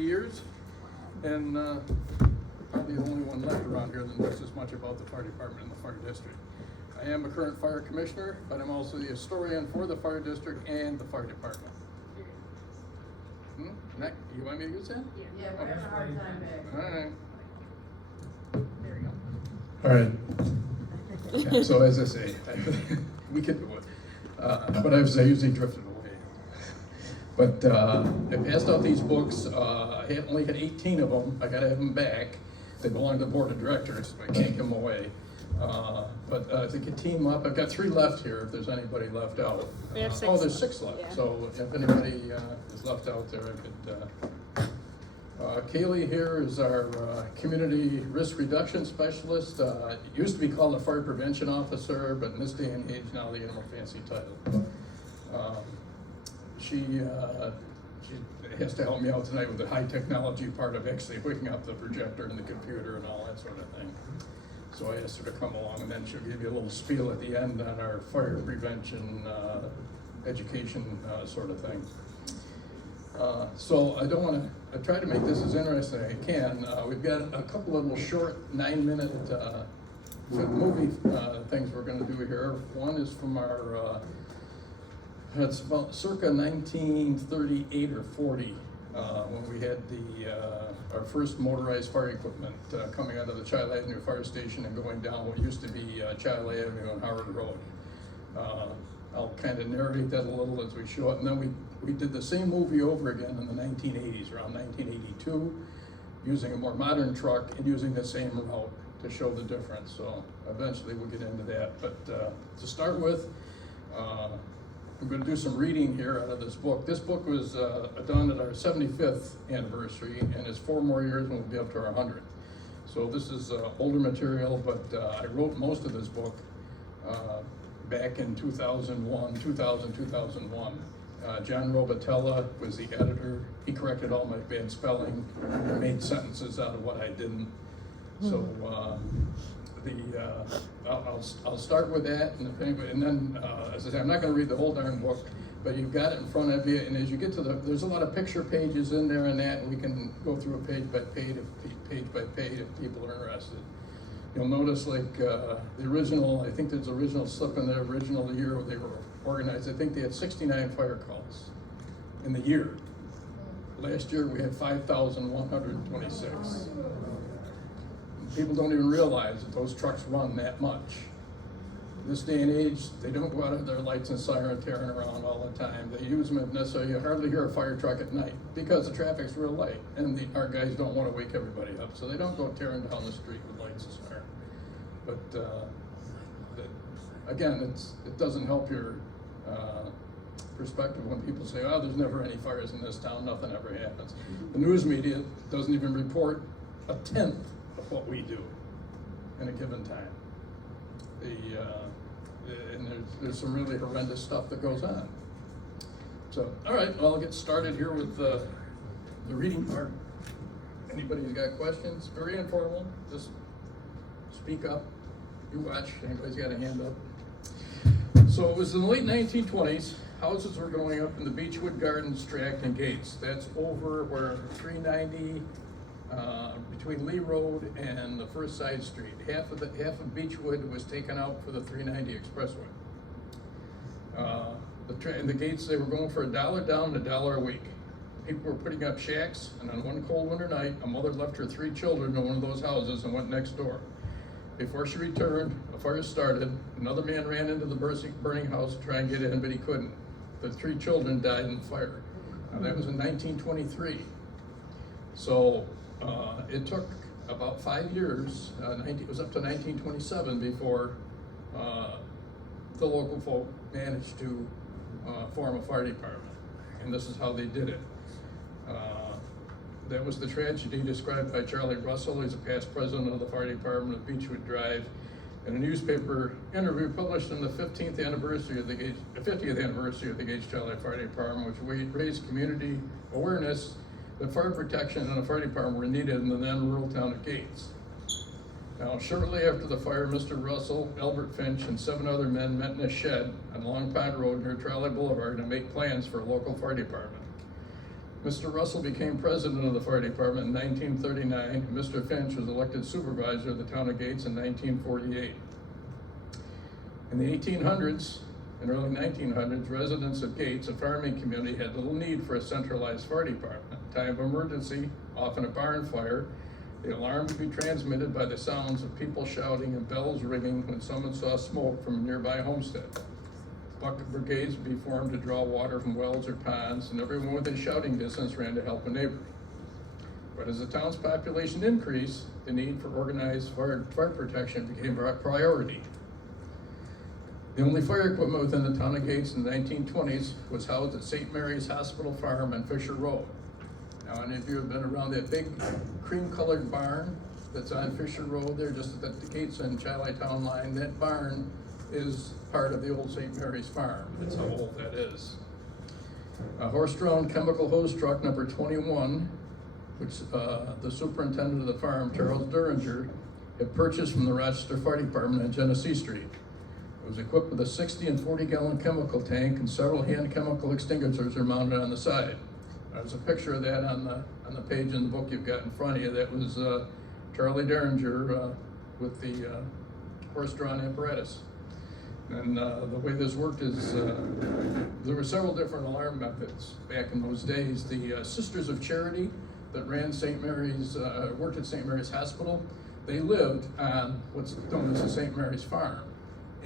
years, and probably the only one left around here that knows as much about the fire department and the fire district. I am a current fire commissioner, but I'm also the historian for the fire district and the fire department. Nick, you want me to use that? Yeah, we're having a hard time back. All right. There we go. All right. Yeah, so as I say, we can do it. But I usually drifted away. But I passed out these books. I only had 18 of them. I got to have them back. They belong to the board of directors, so I can't give them away. But if they could team up, I've got 3 left here if there's anybody left out. We have 6 oh, there's left. 6 left. Yeah. So if anybody is left out there, I could. Kaylee here is our community risk reduction specialist. It used to be called a fire prevention officer, but in this day and age now they get a more fancy title. She has to help me out tonight with the high technology part of actually hooking up the projector and the computer and all that sort of thing. So I asked her to come along, and then she'll give you a little spiel at the end on our fire prevention education sort of thing. So I try to make this as interesting as I can. We've got a couple of little short 9-minute movie things we're going to do here. One is from our, it's about circa 1938 or 40, when we had our first motorized fire equipment coming out of the Child Avenue Fire Station and going down what used to be Child Avenue and Howard Road. I'll kind of narrate that a little as we show it, and then we did the same movie over again in the 1980s, around 1982, using a more modern truck and using the same route to show the difference. So eventually we'll get into that. But to start with, I'm going to do some reading here out of this book. This book was done at our 75th anniversary, and it's 4 more years and we'll be up to our 100th. So this is older material, but I wrote most of this book back in 2001. John Robatella was the editor. He corrected all my bad spelling, made sentences out of what I didn't. So I'll start with that, and then as I say, I'm not going to read the whole darn book, but you've got it in front of you. And as you get to there's a lot of picture pages in there and that, and we can go through it page by page if people are interested. You'll notice, like the original, I think there's original slip in the original year they were organized. I think they had 69 fire calls in the year. Last year we had 5,126. People don't even realize that those trucks run that much. In this day and age, they don't go out of their lights and siren tearing around all the time. They use them necessarily. You hardly hear a fire truck at night because the traffic's real light, and our guys don't want to wake everybody up, so they don't go tearing down the street with lights and siren. But again, it doesn't help your perspective when people say, "Oh, there's never any fires in this town. Nothing ever happens." The news media doesn't even report 1/10 of what we do in a given time. And there's some really horrendous stuff that goes on. So, all right, well, I'll get started here with the reading part. Anybody's got questions? Very informal. Just speak up. You watch. Anybody's got a hand up? So it was in the late 1920s. Houses were going up in the Beechwood Gardens tract and gates. That's over where 390 between Lee Road and the First Side Street. Half of Beechwood was taken out for the 390 expressway. The gates, they were going for $1 down and $1 a week. People were putting up shacks, and on one cold winter night, a mother left her 3 children in one of those houses and went next door. Before she returned, a fire started. Another man ran into the burning house to try and get in, but he couldn't. The 3 children died in the fire. Now, that was in 1923. So it took about 5 years, it was up to 1927 before the local folk managed to form a fire department. And this is how they did it. That was the tragedy described by Charlie Russell. He's a past president of the fire department of Beechwood Drive, in a newspaper interview published on the 50th anniversary of the Gates Child Fire Department, which raised community awareness that fire protection and a fire department were needed in the then rural town of Gates. Now, shortly after the fire, Mr. Russell, Albert Finch, and 7 other men met in a shed on Long Pond Road near Trolley Boulevard to make plans for a local fire department. Mr. Russell became president of the fire department in 1939, and Mr. Finch was elected supervisor of the town of Gates in 1948. In the 1800s and early 1900s, residents of Gates, a farming community, had little need for a centralized fire department. In time of emergency, often a barn fire, the alarm would be transmitted by the sounds of people shouting and bells ringing when someone saw smoke from a nearby homestead. Bucket brigades would be formed to draw water from wells or ponds, and everyone within shouting distance ran to help a neighbor. But as the town's population increased, the need for organized fire protection became a priority. The only fire equipment within the town of Gates in the 1920s was housed at St. Mary's Hospital Farm on Fisher Road. Now, any of you have been around that big cream-colored barn that's on Fisher Road there, just at the Gates and Chi Town line? That barn is part of the old St. Mary's Farm. That's how old that is. A horse-drawn chemical hose truck number 21, which the superintendent of the farm, Charles Duringer, had purchased from the Rochester Fire Department on Genesee Street. It was equipped with a 60 and 40-gallon chemical tank, and several hand chemical extinguishers are mounted on the side. There's a picture of that on the page in the book you've got in front of you. That was Charlie Duringer with the horse-drawn apparatus. And the way this worked is there were several different alarm methods back in those days. The Sisters of Charity that ran St. Mary's, worked at St. Mary's Hospital, they lived on what's known as the St. Mary's Farm.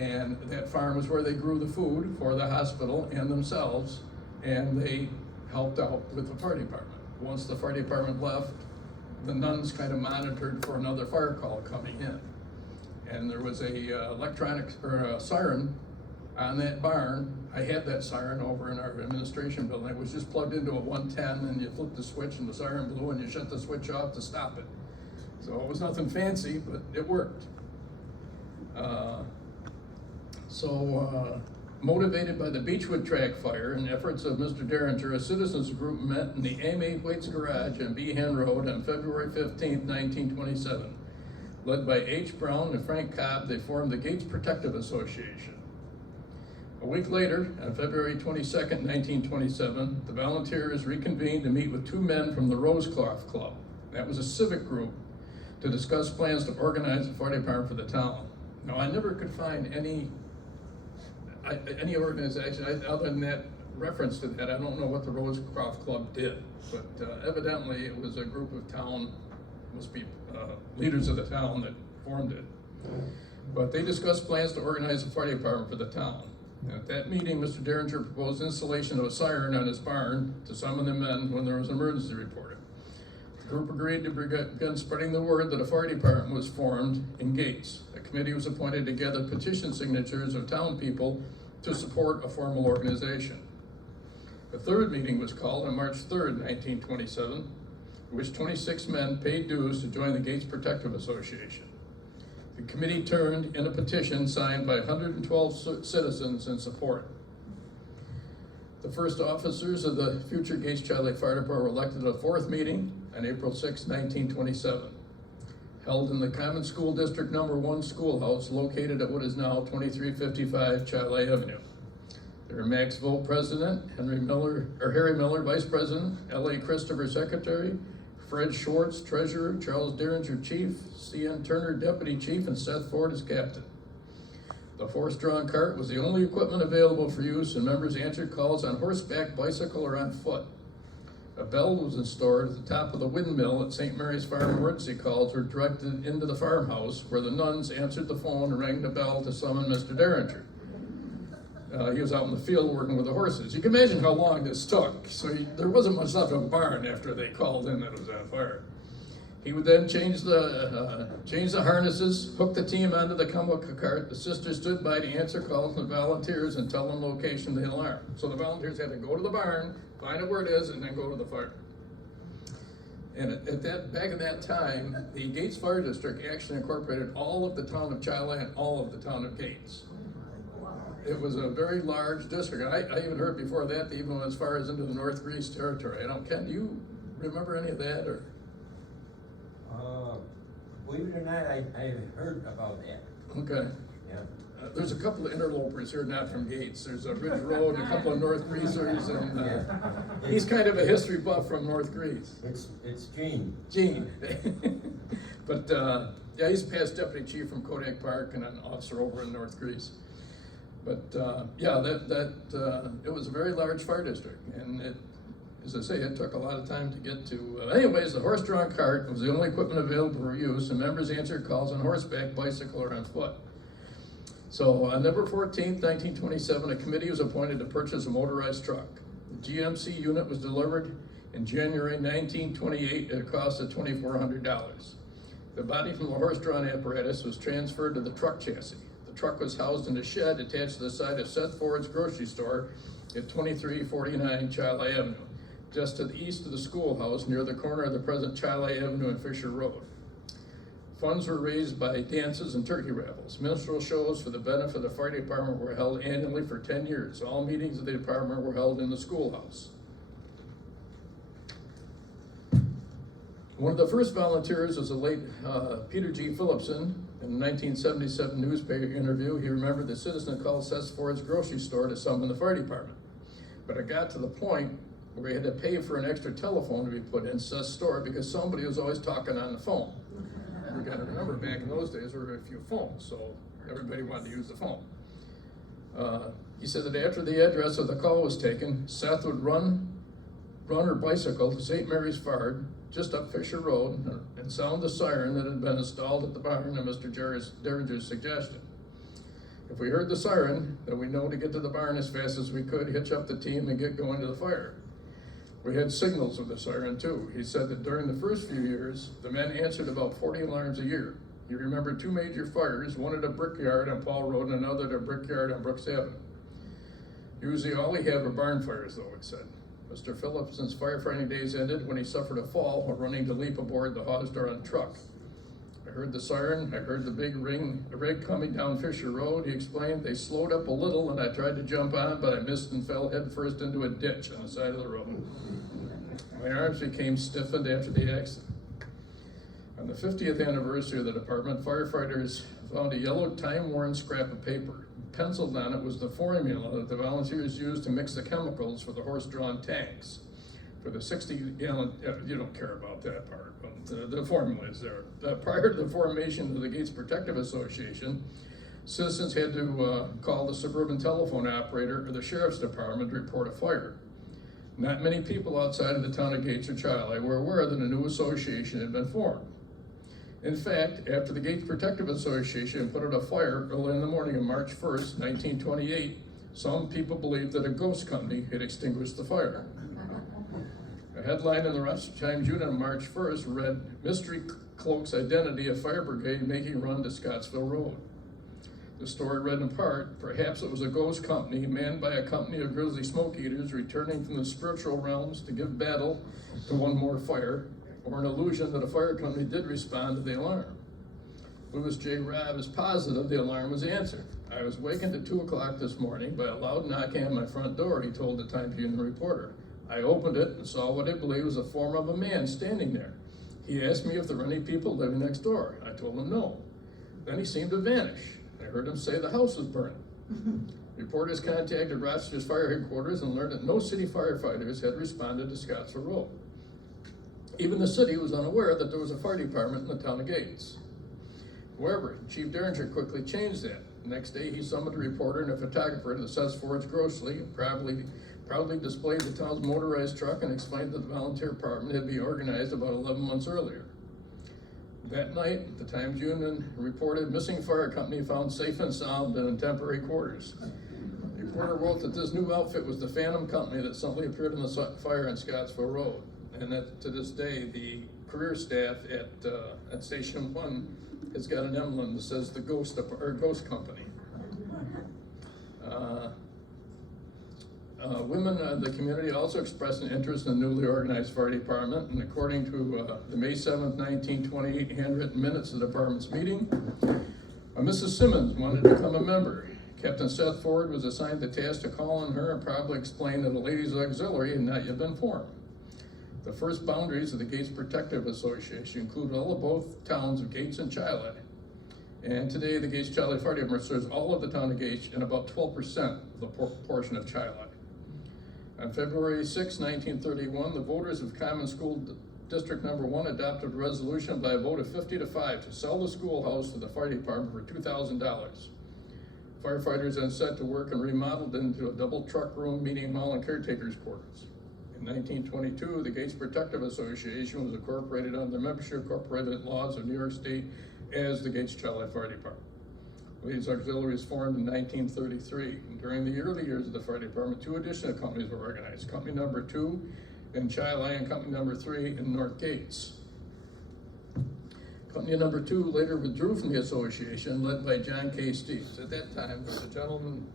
And that farm was where they grew the food for the hospital and themselves, and they helped out with the fire department. Once the fire department left, the nuns kind of monitored for another fire call coming in. And there was a electronic or a siren on that barn. I had that siren over in our administration building. It was just plugged into a 110, and you flip the switch and the siren blew, and you shut the switch off to stop it. So it was nothing fancy, but it worked. Motivated by the Beechwood Track fire and efforts of Mr. Derringer, a citizens group met in the A. Waite's garage on Behan Road on February 15, 1927. Led by H. Brown and Frank Cobb, they formed the Gates Protective Association. A week later, on February 22, 1927, the volunteers reconvened to meet with two men from the Rosecroft Club. That was a civic group to discuss plans to organize a fire department for the town. Now, I never could find any organization, other than that reference to that. I don't know what the Rosecroft Club did, but evidently it was a group of must be leaders of the town that formed it. But they discussed plans to organize a fire department for the town. And at that meeting, Mr. Derringer proposed installation of a siren on his barn to summon the men when there was an emergency reported. The group agreed to begin spreading the word that a fire department was formed in Gates. A committee was appointed to gather petition signatures of town people to support a formal organization. The third meeting was called on March 3rd, 1927, in which 26 men paid dues to join the Gates Protective Association. The committee turned in a petition signed by 112 citizens in support. The first officers of the future Gates Chi Fire Department were elected at a fourth meeting on April 6, 1927, held in the Common School District No. 1 schoolhouse located at what is now 2355 Chi Avenue. There were Max Vogt, President, Harry Miller, Vice President, L.A. Christopher, Secretary, Fred Schwartz, Treasurer, Charles Derringer, Chief, C.N. Turner, Deputy Chief, and Seth Ford as Captain. The horse-drawn cart was the only equipment available for use, and members answered calls on horseback, bicycle, or on foot. A bell was installed at the top of the windmill at St. Mary's Farm. Emergency calls were directed into the farmhouse, where the nuns answered the phone and rang the bell to summon Mr. Derringer. He was out in the field working with the horses. You can imagine how long this took. So there wasn't much left of the barn after they called in that it was on fire. He would then change the harnesses, hook the team onto the chemical cart. The sisters stood by to answer calls from the volunteers and tell them location of the alarm. So the volunteers had to go to the barn, find out where it is, and then go to the fire. And back in that time, the Gates Fire District actually incorporated all of the town of Chi and all of the town of Gates. It was a very large district. I even heard before that they even went as far as into the North Greece territory. Ken, do you remember any of that? Or? Believe it or not, I heard about that. Okay. Yeah. There's a couple of interlopers here, not from Gates. There's a Ridge Road, a couple of North Greasers, and he's kind of a history buff from North Grease. It's Gene. Gene. But yeah, he's a past deputy chief from Kodak Park and an officer over in North Grease. But yeah, it was a very large fire district, and it, as I say, it took a lot of time to get to. Anyways, the horse-drawn cart was the only equipment available for use, and members answered calls on horseback, bicycle, or on foot. So on November 14th, 1927, a committee was appointed to purchase a motorized truck. The GMC unit was delivered in January 1928 at a cost of $2,400. The body from the horse-drawn apparatus was transferred to the truck chassis. The truck was housed in a shed attached to the side of Seth Ford's grocery store at 2349 Chile Avenue, just to the east of the schoolhouse near the corner of the present Chile Avenue and Fisher Road. Funds were raised by dances and turkey raffles. Minstrel shows for the benefit of the fire department were held annually for 10 years. All meetings of the department were held in the schoolhouse. One of the first volunteers was the late Peter G. Phillipson. In a 1977 newspaper interview, he remembered the citizen called Seth Ford's grocery store to summon the fire department. But it got to the point where he had to pay for an extra telephone to be put in Seth's store because somebody was always talking on the phone. We got to remember, back in those days, there were a few phones, so everybody wanted to use the phone. He said that after the address of the call was taken, Seth would run her bicycle to St. Mary's Fard, just up Fisher Road, and sound the siren that had been installed at the barn at Mr. Derringer's suggestion. If we heard the siren, then we know to get to the barn as fast as we could, hitch up the team, and get going to the fire. We had signals of the siren too. He said that during the first few years, the men answered about 40 alarms a year. He remembered two major fires, one at a brickyard on Paul Road and another at a brickyard on Brooks Avenue. Usually all he had were barn fires though, he said. Mr. Phillipson's firefighting days ended when he suffered a fall while running to leap aboard the Hawes-Durham truck. I heard the siren, I heard the big rig coming down Fisher Road. He explained they slowed up a little and I tried to jump on, but I missed and fell headfirst into a ditch on the side of the road. My arms became stiffened after the accident. On the 50th anniversary of the department, firefighters found a yellow time-worn scrap of paper. Penciled on it was the formula that the volunteers used to mix the chemicals for the horse-drawn tanks. For the 60-gallon, you don't care about that part, but the formula is there. Prior to the formation of the Gates Protective Association, citizens had to call the suburban telephone operator or the sheriff's department to report a fire. Not many people outside of the town of Gates or Chile were aware that a new association had been formed. In fact, after the Gates Protective Association put out a fire early in the morning of March 1st, 1928, some people believed that a ghost company had extinguished the fire. A headline in the Rochester Times-Union on March 1st read, "Mystery cloaks identity of fire brigade making run to Scottsville Road." The story read in part, perhaps it was a ghost company manned by a company of grizzly smoke eaters returning from the spiritual realms to give battle to one more fire, or an illusion that a fire company did respond to the alarm. Louis J. Robb is positive the alarm was answered. "I was wakened at 2 o'clock this morning by a loud knocking on my front door," he told the Times-Union reporter. "I opened it and saw what I believe was the form of a man standing there. He asked me if there were any people living next door. I told him no. Then he seemed to vanish. I heard him say the house was burning." Reporters contacted Rochester's fire headquarters and learned that no city firefighters had responded to Scottsville Road. Even the city was unaware that there was a fire department in the town of Gates. However, Chief Derringer quickly changed that. The next day, he summoned a reporter and a photographer to the Seth Ford's grocery and proudly displayed the town's motorized truck and explained that the volunteer department had been organized about 11 months earlier. That night, the Times-Union reported missing fire company found safe and sound and in temporary quarters. The reporter wrote that this new outfit was the Phantom Company that suddenly appeared in the fire on Scottsville Road. And that to this day, the career staff at Station 1 has got an emblem that says the Ghost Company. Women in the community also expressed an interest in the newly organized fire department, and according to the May 7th, 1928 handwritten minutes of the department's meeting, Mrs. Simmons wanted to become a member. Captain Seth Ford was assigned the task to call on her and probably explain that a ladies' auxiliary had not yet been formed. The first boundaries of the Gates Protective Association included all of both towns of Gates and Chile. And today, the Gates Child Life Fire Department serves all of the town of Gates and about 12% of the portion of Child Life. On February 6, 1931, the voters of Common School District Number 1 adopted a resolution by a vote of 50-5 to sell the schoolhouse to the fire department for $2,000. Firefighters then set to work and remodeled into a double truck room, meeting hall, and caretaker's quarters. In 1922, the Gates Protective Association was incorporated under the membership corporate laws of New York State as the Gates Child Life Fire Department. Ladies Auxiliary was formed in 1933. And during the early years of the fire department, two additional companies were organized. Company number 2 in Chi-Li and company number 3 in North Gates. Company number 2 later withdrew from the association, led by John K. Steves. At that time, there was a gentleman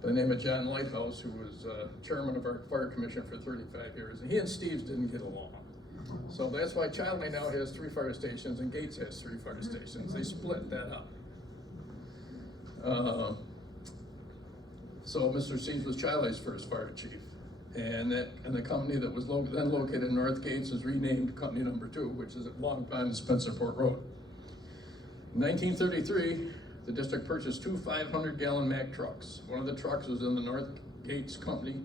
by the name of John Lighthouse, who was chairman of our fire commission for 35 years, and he and Steves didn't get along. So that's why Chi-Li now has 3 fire stations and Gates has 3 fire stations. They split that up. So Mr. Steves was Chi-Li's first fire chief. And the company that was then located in North Gates is renamed Company Number 2, which is at Long Pond and Spencerport Road. In 1933, the district purchased 2 500-gallon Mack trucks. One of the trucks was in the North Gates Company,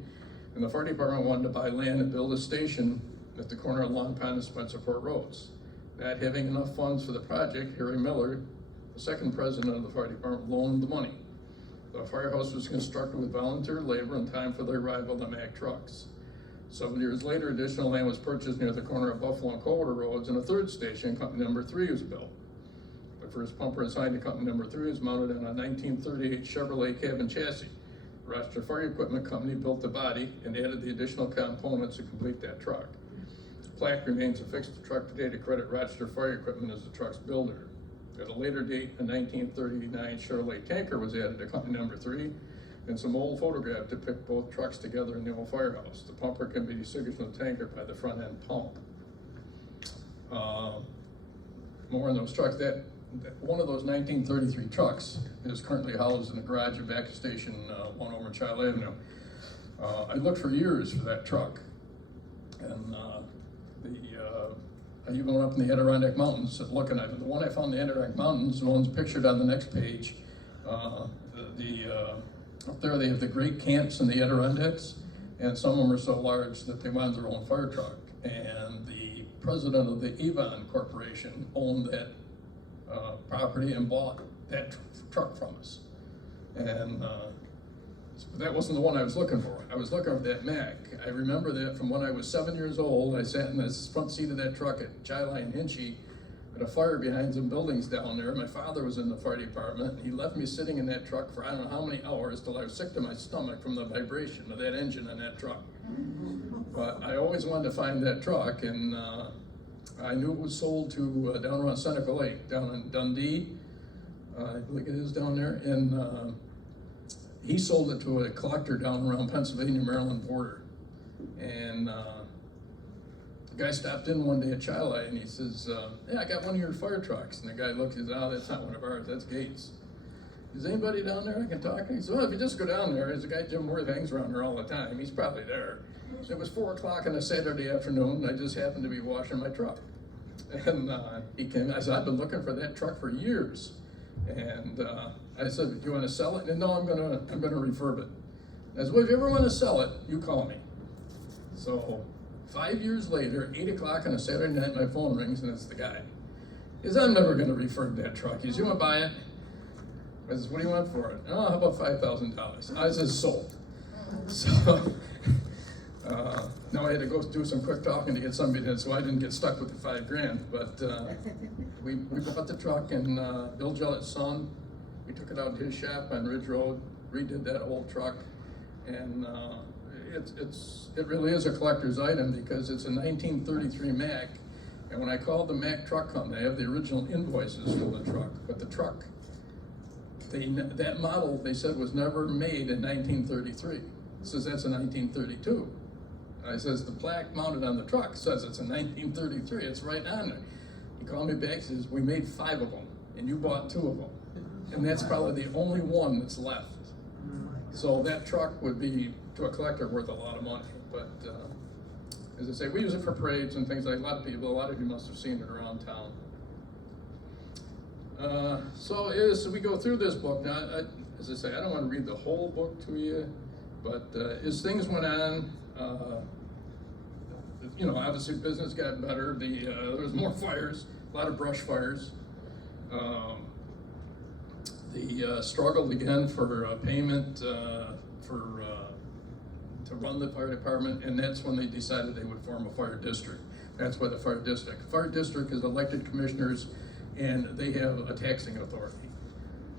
and the fire department wanted to buy land and build a station at the corner of Long Pond and Spencerport Roads. Not having enough funds for the project, Harry Miller, the second president of the fire department, loaned the money. The firehouse was constructed with volunteer labor in time for the arrival of the Mack trucks. Several years later, additional land was purchased near the corner of Buffalo and Coldwater Roads, and a third station, Company Number 3, was built. The first pumper assigned to Company Number 3 was mounted on a 1938 Chevrolet cabin chassis. Rochester Fire Equipment Company built the body and added the additional components to complete that truck. The plaque remains affixed to the truck today to credit Rochester Fire Equipment as the truck's builder. At a later date, a 1939 Chevrolet tanker was added to Company Number 3, and some old photographs depict both trucks together in the old firehouse. The pumper can be distinguished from the tanker by the front end pump. More on those trucks. One of those 1933 trucks is currently housed in the garage of Vaca Station 1 over Child Avenue. I looked for years for that truck, and I even went up in the Adirondack Mountains looking at it. The one I found in the Adirondack Mountains, the one's pictured on the next page. Up there they have the great camps in the Adirondacks, and some of them are so large that they wanted their own fire truck. And the president of the Avon Corporation owned that property and bought that truck from us. And that wasn't the one I was looking for. I was looking for that Mack. I remember that from when I was 7 years old. I sat in the front seat of that truck at Chi-Li and Hinchy at a fire behind some buildings down there. My father was in the fire department. He left me sitting in that truck for I don't know how many hours till I was sick to my stomach from the vibration of that engine on that truck. But I always wanted to find that truck, and I knew it was sold to down around Seneca Lake, down in Dundee. I believe it is down there. And he sold it to a collector down around Pennsylvania, Maryland border. And the guy stopped in one day at Chi-Li and he says, yeah, I got one of your fire trucks. And the guy looked and said, oh, that's not one of ours, that's Gates. Is anybody down there I can talk to? He said, well, if you just go down there, there's a guy, Jim Werth, hangs around there all the time. He's probably there. It was 4 o'clock on a Saturday afternoon, and I just happened to be washing my truck. And he came, I said, I've been looking for that truck for years. And I said, do you want to sell it? And no, I'm gonna refurb it. I said, well, if you ever want to sell it, you call me. So 5 years later, 8 o'clock on a Saturday night, my phone rings and it's the guy. He says, I'm never gonna refurb that truck. He says, you want to buy it? I says, what do you want for it? Oh, how about $5,000? I says, sold. So now I had to go do some quick talking to get somebody in, so I didn't get stuck with the $5,000. But we bought the truck, and Bill Gillett's son, we took it out to his shop on Ridge Road, redid that old truck, and it really is a collector's item because it's a 1933 Mack. And when I called the Mack truck company, I have the original invoices for the truck, but the truck, that model they said was never made in 1933. It says that's a 1932. I says, the plaque mounted on the truck says it's a 1933, it's right on there. He called me back, says, we made 5 of them, and you bought 2 of them. And that's probably the only one that's left. So that truck would be, to a collector, worth a lot of money. But as I say, we use it for parades and things like a lot of you must have seen it around town. So as we go through this book, now, as I say, I don't want to read the whole book to you, but as things went on, obviously business got better. There was more fires, a lot of brush fires. They struggled again for payment to run the fire department, and that's when they decided they would form a fire district. That's why the fire district. Fire district is elected commissioners, and they have a taxing authority.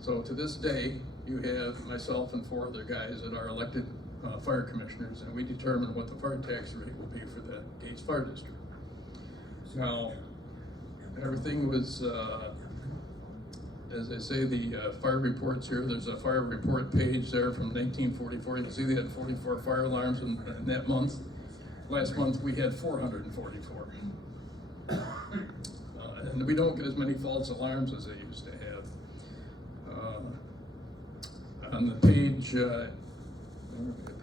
So to this day, you have myself and 4 other guys that are elected fire commissioners, and we determine what the fire tax rate will be for the Gates Fire District. Now, everything was, as I say, the fire reports here, there's a fire report page there from 1944. You can see they had 44 fire alarms in that month. Last month, we had 444. And we don't get as many false alarms as they used to have. On the page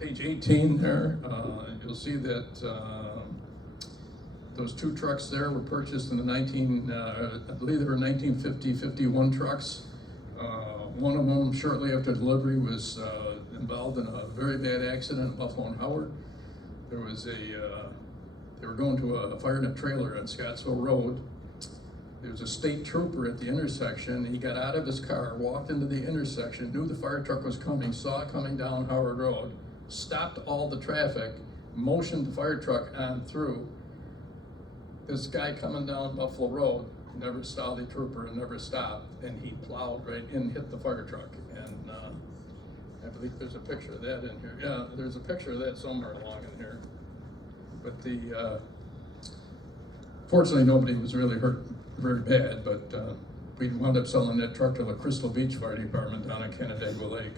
18 there, you'll see that those 2 trucks there were purchased in the I believe they were 1950-51 trucks. One of them, shortly after delivery, was involved in a very bad accident in Buffalo and Howard. They were going to a fire in a trailer on Scottsville Road. There was a state trooper at the intersection. He got out of his car, walked into the intersection, knew the fire truck was coming, saw it coming down Howard Road, stopped all the traffic, motioned the fire truck on through. This guy coming down Buffalo Road never saw the trooper and never stopped, and he plowed right in, hit the fire truck. And I believe there's a picture of that in here. Yeah, there's a picture of that somewhere along in here. But fortunately, nobody was really hurt very bad, but we wound up selling that truck to the Crystal Beach Fire Department down at Canandaigua Lake.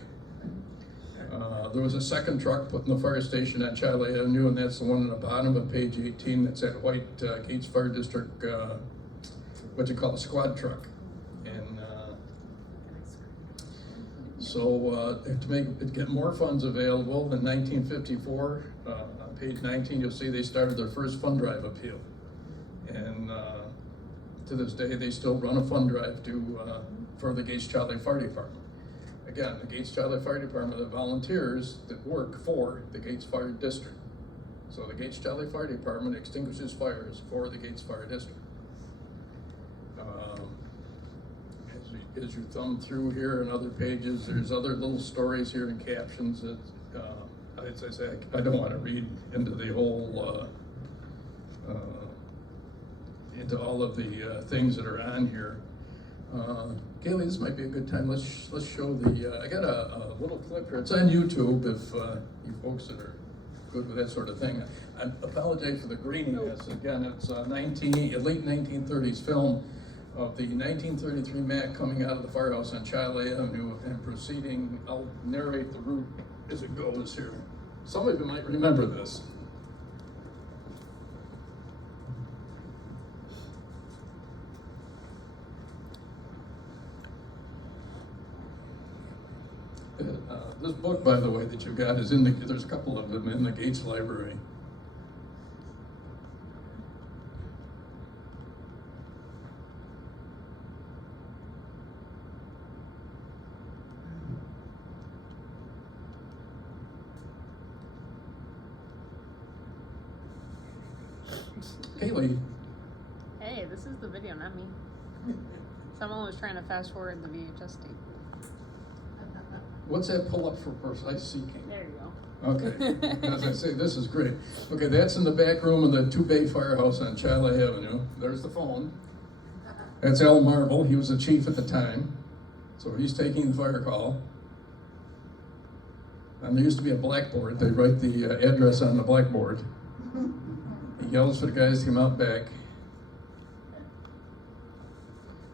There was a second truck put in the fire station on Chile Avenue, and that's the one on the bottom of page 18. That's that white Gates Fire District, what you call a squad truck. And so to get more funds available, in 1954, on page 19, you'll see they started their first fund drive appeal. And to this day, they still run a fund drive for the Gates Chile Fire Department. Again, the Gates Chile Fire Department are the volunteers that work for the Gates Fire District. So the Gates Chile Fire Department extinguishes fires for the Gates Fire District. As you thumb through here and other pages, there's other little stories here and captions that, as I say, I don't want to read into the whole, into all of the things that are on here. Kaylee, this might be a good time. Let's show I got a little clip here. It's on YouTube if you folks that are good with that sort of thing. I apologize for the graininess. Again, it's a late 1930s film of the 1933 Mack coming out of the firehouse on Chile Avenue and proceeding. I'll narrate the route as it goes here. Some of you might remember this. This book, by the way, that you got is there's a couple of them in the Gates Library. Kaylee. Hey, this is the video, not me. Someone was trying to fast forward the VHS tape. What's that pull up for precise seeking? There you go. Okay, as I say, this is great. Okay, that's in the back room of the 2-bay firehouse on Chile Avenue. There's the phone. That's Al Marble. He was the chief at the time. So he's taking the fire call. And there used to be a blackboard. They write the address on the blackboard. He yells for the guys to come out back.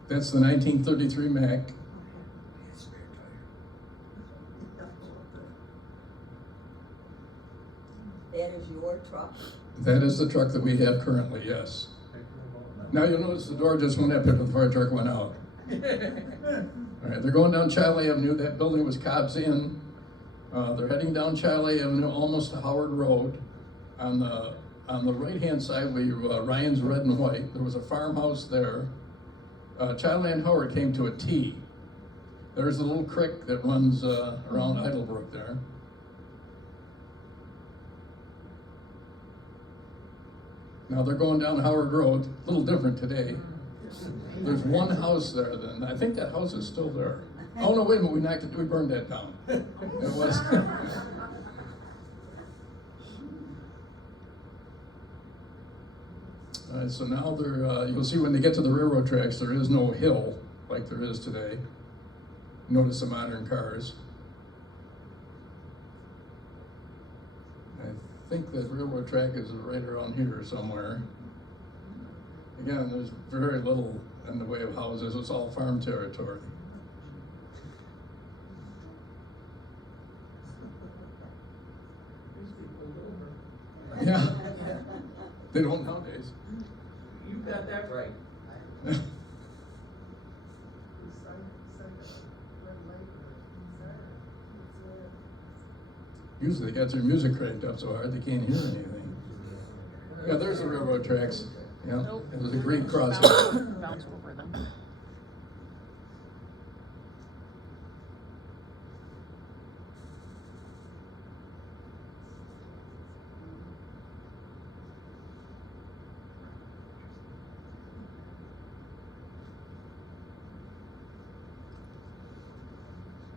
That's the 1933 Mack. That is your truck? That is the truck that we have currently, yes. Now you'll notice the door just went up after the fire truck went out. All right, they're going down Chile Avenue. That building was Cobb's Inn. They're heading down Chile Avenue, almost to Howard Road. On the right-hand side, where Ryan's Red and White, there was a farmhouse there. Chiley and Howard came to a T. There's a little creek that runs around Heidelberg there. Now they're going down Howard Road, a little different today. There's one house there then, I think that house is still there. Oh no, wait a minute, we burned that down. It was. All right, so now you'll see when they get to the railroad tracks, there is no hill like there is today. Notice the modern cars. I think that railroad track is right around here somewhere. Again, there's very little in the way of houses, it's all farm territory. Yeah, they don't nowadays. You got that right. Usually they got their music cranked up so hard they can't hear anything. Yeah, there's the railroad tracks. Yeah, Nope. it was a great crossing. Bounce over them.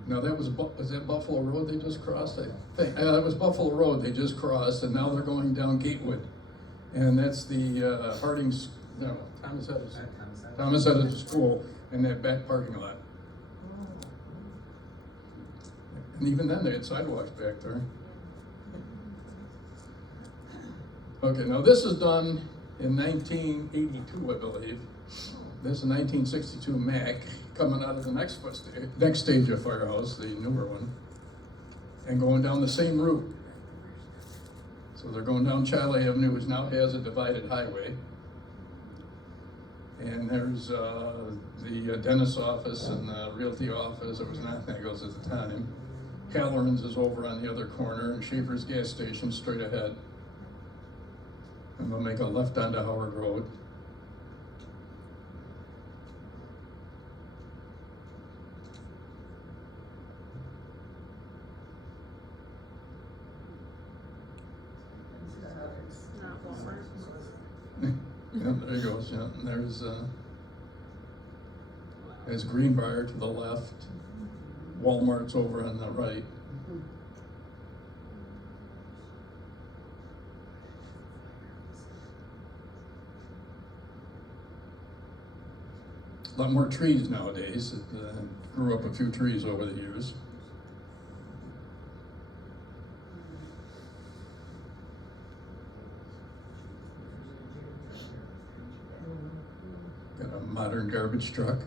Now that was that Buffalo Road they just crossed? I think that was Buffalo Road they just crossed, and now they're going down Gatewood, and that's the Harding's. No, Thomas Edison School in that back parking lot. And even then they had sidewalks back there. Okay, now this is done in 1982, I believe. This is a 1962 Mack coming out of the next stage of Firehouse, the newer one, and going down the same route. So they're going down Chiley Avenue, which now has a divided highway. And there's the dentist's office and the realty office. It was Nathaniel's at the time. Halloran's is over on the other corner, and Schaefer's gas station straight ahead. And they'll make a left onto Howard Road. Not Walmart. Yeah, there he goes, yeah, and there's Greenbrier to the left, Walmart's over on the right. A lot more trees nowadays, it grew up a few trees over the years. Got a modern garbage truck.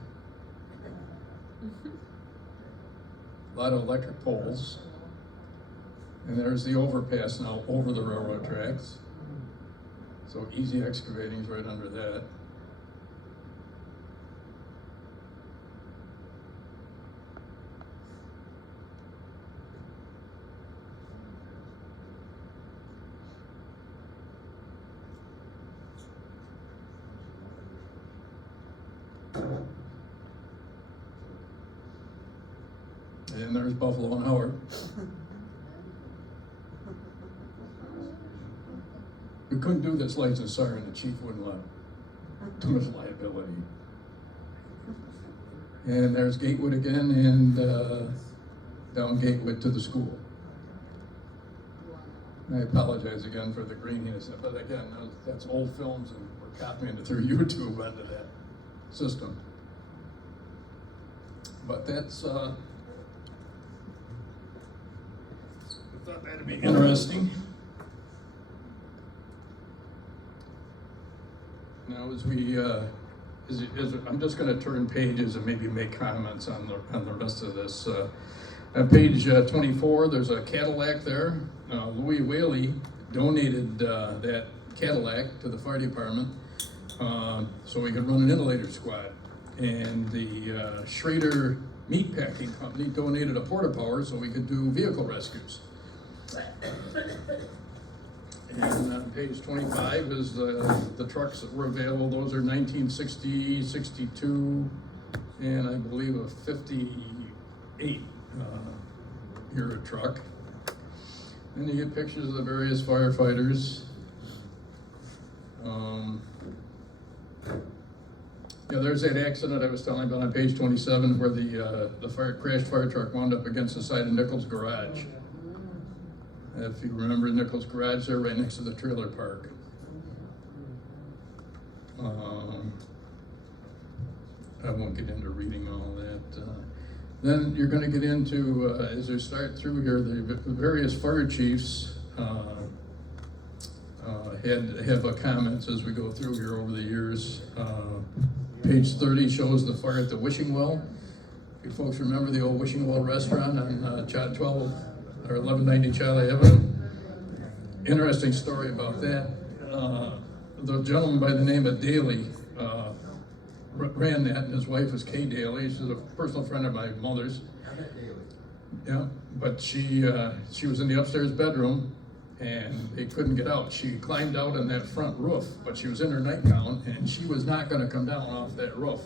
A lot of electric poles. And there's the overpass now over the railroad tracks. So easy excavating's right under that. And there's Buffalo and Howard. We couldn't do this lights and siren, the chief wouldn't let. Too much liability. And there's Gatewood again, and down Gatewood to the school. I apologize again for the graininess, but again, that's old films and we're copying it through YouTube onto that system. But that's, I thought that'd be interesting. Now, as we, I'm just going to turn pages and maybe make comments on the rest of this. On page 24, there's a Cadillac there. Louis Whaley donated that Cadillac to the fire department so we could run an inhalator squad. And the Schrader Meatpacking Company donated a porta power so we could do vehicle rescues. And on page 25 is the trucks that were available. Those are 1960, 62, and I believe a 58 era truck. And you get pictures of the various firefighters. Yeah, there's that accident I was telling about on page 27 where the crashed fire truck wound up against the side of Nichols' garage. If you remember Nichols' garage there, right next to the trailer park. I won't get into reading all that. Then you're going to get into, as we start through here, the various fire chiefs have comments as we go through here over the years. Page 30 shows the fire at the Wishing Well. You folks remember the old Wishing Well restaurant on 12 or 1190 Charlie Avenue? Interesting story about that. The gentleman by the name of Daly ran that, and his wife was Kay Daly. She's a personal friend of my mother's. Yeah, but she was in the upstairs bedroom, and they couldn't get out. She climbed out on that front roof, but she was in her nightgown, and she was not going to come down off that roof.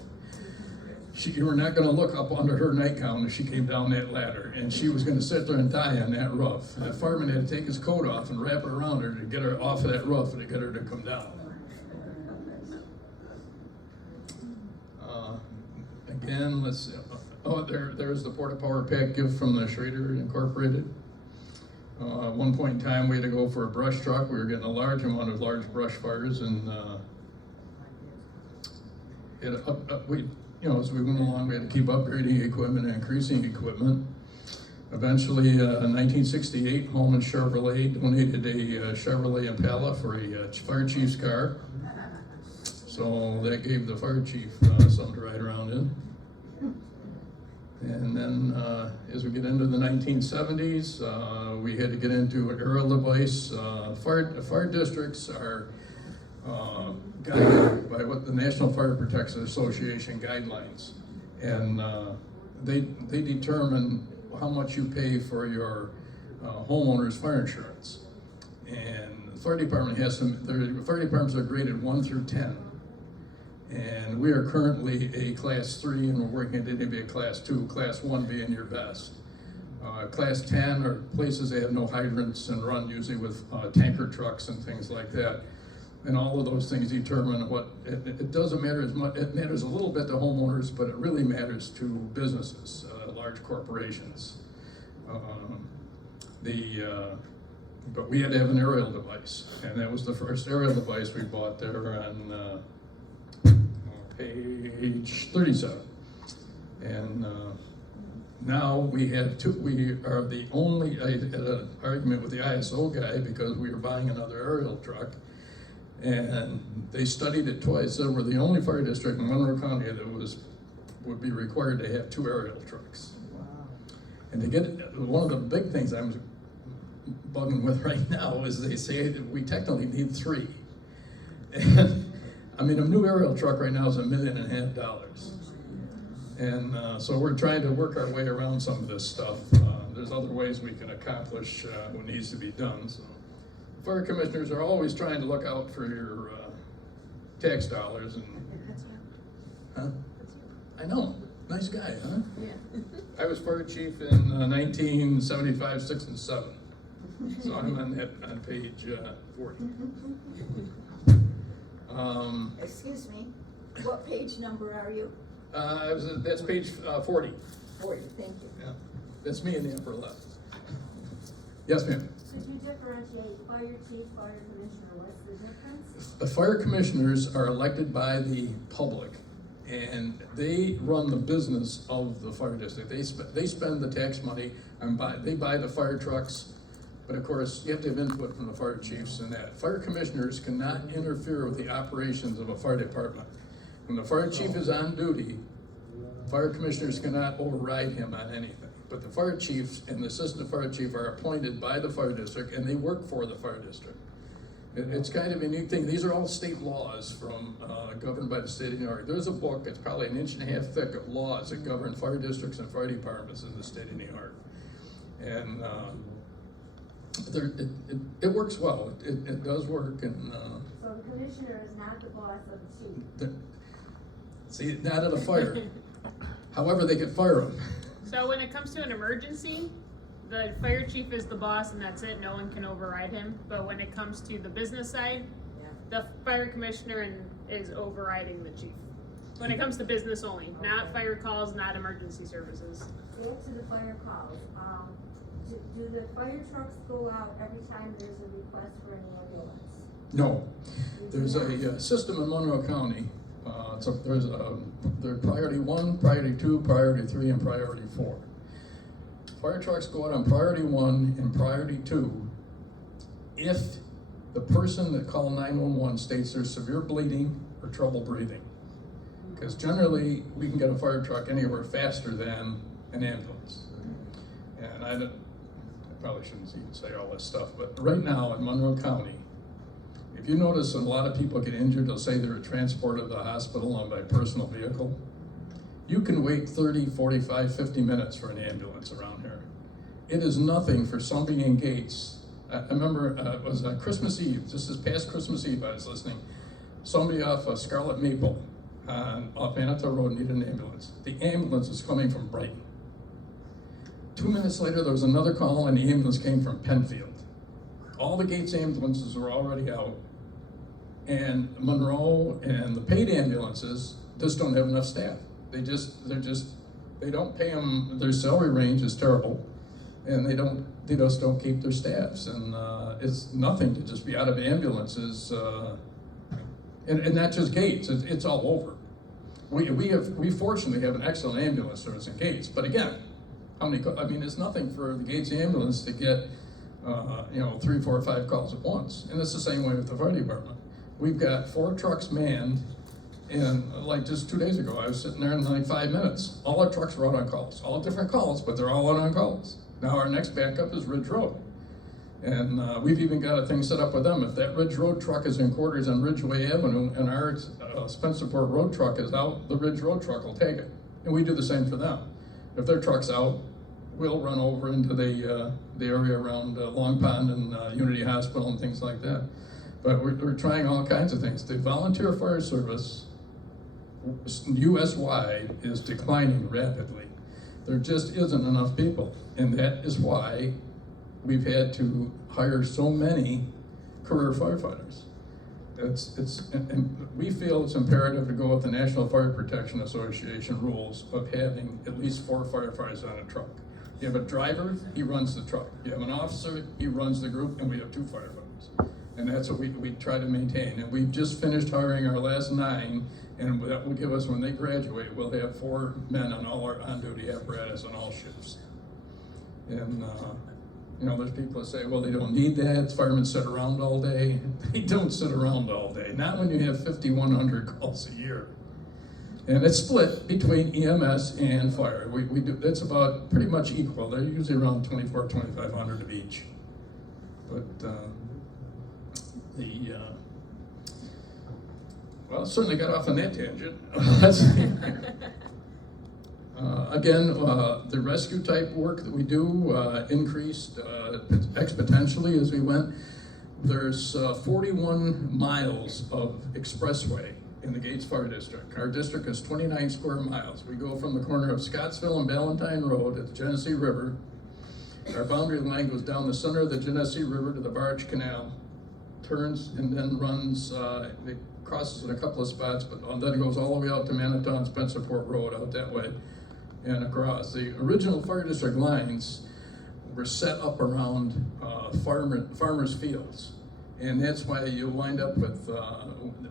You were not going to look up under her nightgown as she came down that ladder, and she was going to sit there and die on that roof. The fireman had to take his coat off and wrap it around her to get her off of that roof and to get her to come down. Again, let's see. Oh, there's the Porta Power Pack gift from the Schrader Incorporated. At one point in time, we had to go for a brush truck. We were getting a large amount of large brush fires, and as we went along, we had to keep upgrading equipment and increasing equipment. Eventually, in 1968, Holman Chevrolet donated a Chevrolet Impala for a fire chief's car. So that gave the fire chief something to ride around in. And then as we get into the 1970s, we had to get into an aerial device. Fire districts are guided by what the National Fire Protection Association guidelines. And they determine how much you pay for your homeowner's fire insurance. And the fire department the fire departments are graded 1 through 10. And we are currently a class 3, and we're working to be a class 2, class 1 being your best. Class 10 are places that have no hydrants and run usually with tanker trucks and things like that. And all of those things determine what, it doesn't matter as much, it matters a little bit to homeowners, but it really matters to businesses, large corporations. But we had to have an aerial device, and that was the first aerial device we bought there on page 37. And now we are the only, I had an argument with the ISO guy because we were buying another aerial truck, and they studied it twice. So we're the only fire district in Monroe County that would be required to have 2 aerial trucks. Wow. And to get it, one of the big things I'm bugging with right now is they say that we technically need 3. And I mean, a new aerial truck right now is $1.5 million. And so we're trying to work our way around some of this stuff. There's other ways we can accomplish what needs to be done. So fire commissioners are always trying to look out for your tax dollars. And huh? I know, nice guy, huh? Yeah. I was fire chief in 1975, 6, and 7. So I'm on page 40. Excuse me, what page number are you? That's page 40. 40, thank you. Yeah, that's me in the upper left. Yes, ma'am. Could you differentiate fire chief, fire commissioner, what's the difference? The fire commissioners are elected by the public, and they run the business of the fire district. They spend the tax money, and they buy the fire trucks, but of course, you have to have input from the fire chiefs and that. Fire commissioners cannot interfere with the operations of a fire department. When the fire chief is on duty, fire commissioners cannot override him on anything. But the fire chiefs and the assistant fire chief are appointed by the fire district, and they work for the fire district. It's kind of a neat thing. These are all state laws governed by the state of New York. There's a book, it's probably 1.5 inches thick of laws that govern fire districts and fire departments in the state of New York. And It works well, it does work, and, So the commissioner is not the boss of the chief. see, not at a fire. However, they could fire them. So when it comes to an emergency, the fire chief is the boss and that's it, no one can override him. But when it comes to the business side, the fire commissioner is overriding the chief. When it comes to business only, not fire calls, not emergency services. Back to the fire calls, do the fire trucks go out every time there's a request for an ambulance? No, there's a system in Monroe County. There's priority 1, priority 2, priority 3, and priority 4. Fire trucks go out on priority 1 and priority 2 if the person that called 911 states there's severe bleeding or trouble breathing. Because generally, we can get a fire truck anywhere faster than an ambulance. And I probably shouldn't even say all this stuff, but right now in Monroe County, if you notice a lot of people get injured, they'll say they're transported to the hospital on by personal vehicle. You can wait 30, 45, 50 minutes for an ambulance around here. It is nothing for somebody in Gates. I remember it was Christmas Eve, this is past Christmas Eve I was listening. Somebody off of Scarlet Maple off Manitou Road needed an ambulance. The ambulance was coming from Brighton. 2 minutes later, there was another call and the ambulance came from Penfield. All the Gates ambulances were already out, and Monroe and the paid ambulances just don't have enough staff. They don't pay them, their salary range is terrible, and they just don't keep their staffs, and it's nothing to just be out of ambulances, and not just Gates, it's all over. We fortunately have an excellent ambulance service in Gates, but again, it's nothing for the Gates ambulance to get 3, 4, 5 calls at once. And it's the same way with the fire department. We've got 4 trucks manned, and like just 2 days ago, I was sitting there in like 5 minutes. All our trucks were out on calls, all different calls, but they're all out on calls. Now our next backup is Ridge Road. And we've even got a thing set up with them. If that Ridge Road truck is in quarters on Ridgeway Avenue and our Spencerport Road truck is out, the Ridge Road truck will take it. And we do the same for them. If their truck's out, we'll run over into the area around Long Pond and Unity Hospital and things like that. But we're trying all kinds of things. The volunteer fire service, US-wide, is declining rapidly. There just isn't enough people. And that is why we've had to hire so many career firefighters. And we feel it's imperative to go with the National Fire Protection Association rules of having at least 4 firefighters on a truck. You have a driver, he runs the truck. You have an officer, he runs the group, and we have 2 firefighters. And that's what we try to maintain. And we've just finished hiring our last 9, and that will give us, when they graduate, we'll have 4 men on all our on-duty apparatus on all shifts. And there's people that say, well, they don't need that, firemen sit around all day. They don't sit around all day, not when you have 5,100 calls a year. And it's split between EMS and fire. We do, that's about pretty much equal. They're usually around 2,500 of each. But well, certainly got off on that tangent. Again, the rescue type work that we do increased exponentially as we went. There's 41 miles of expressway in the Gates Fire District. Our district is 29 square miles. We go from the corner of Scottsville and Ballantyne Road at the Genesee River. Our boundary line goes down the center of the Genesee River to the Barge Canal, turns and then runs, it crosses in a couple of spots, but then it goes all the way out to Manitou and Spencerport Road out that way and across. The original fire district lines were set up around farmers' fields. And that's why you wind up with,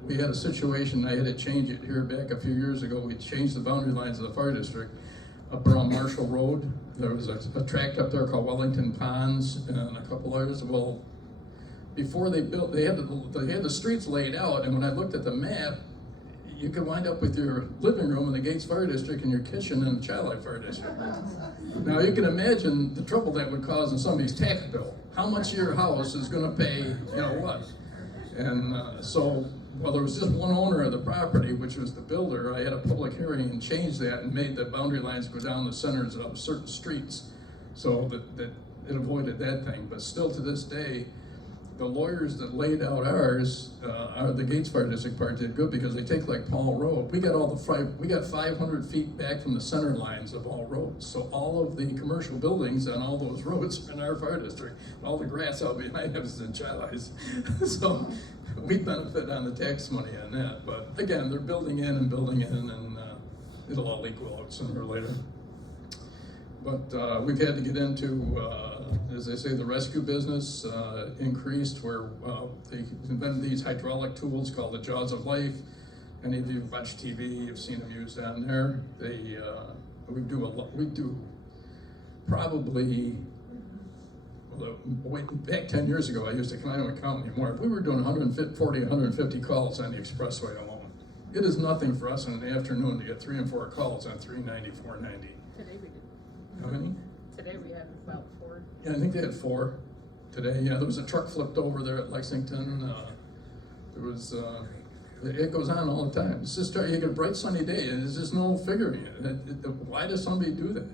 we had a situation, I had to change it here back a few years ago. We changed the boundary lines of the fire district up around Marshall Road. There was a tract up there called Wellington Ponds and a couple others. Well, before they built, they had the streets laid out, and when I looked at the map, you could wind up with your living room in the Gates Fire District and your kitchen in the Child Life Fire District. Now you can imagine the trouble that would cause in somebody's tax bill. How much of your house is gonna pay, what? And so, well, there was just one owner of the property, which was the builder. I had a public hearing and changed that and made the boundary lines go down the centers of certain streets so that it avoided that thing, but still to this day, the lawyers that laid out ours, the Gates Fire District part did good because they take like Paul Road. We got 500 feet back from the center lines of all roads. So all of the commercial buildings on all those roads are in our fire district. All the grass out behind us is in Chalice. So we benefit on the tax money on that. But again, they're building in and it'll all equal out sooner or later. But we've had to get into, as they say, the rescue business increased where they invented these hydraulic tools called the Jaws of Life. Any of you who watch TV, you've seen them used down there. We do probably, back 10 years ago, I used to come out and count anymore. We were doing 150 calls on the expressway alone. It is nothing for us in the afternoon to get 3 and 4 calls on 390, 490. Today we did. How many? Today we had about 4. Yeah, I think they had 4 today. Yeah, there was a truck flipped over there at Lexington. It goes on all the time. It's just, you get a bright sunny day and there's just no figuring it. Why does somebody do that?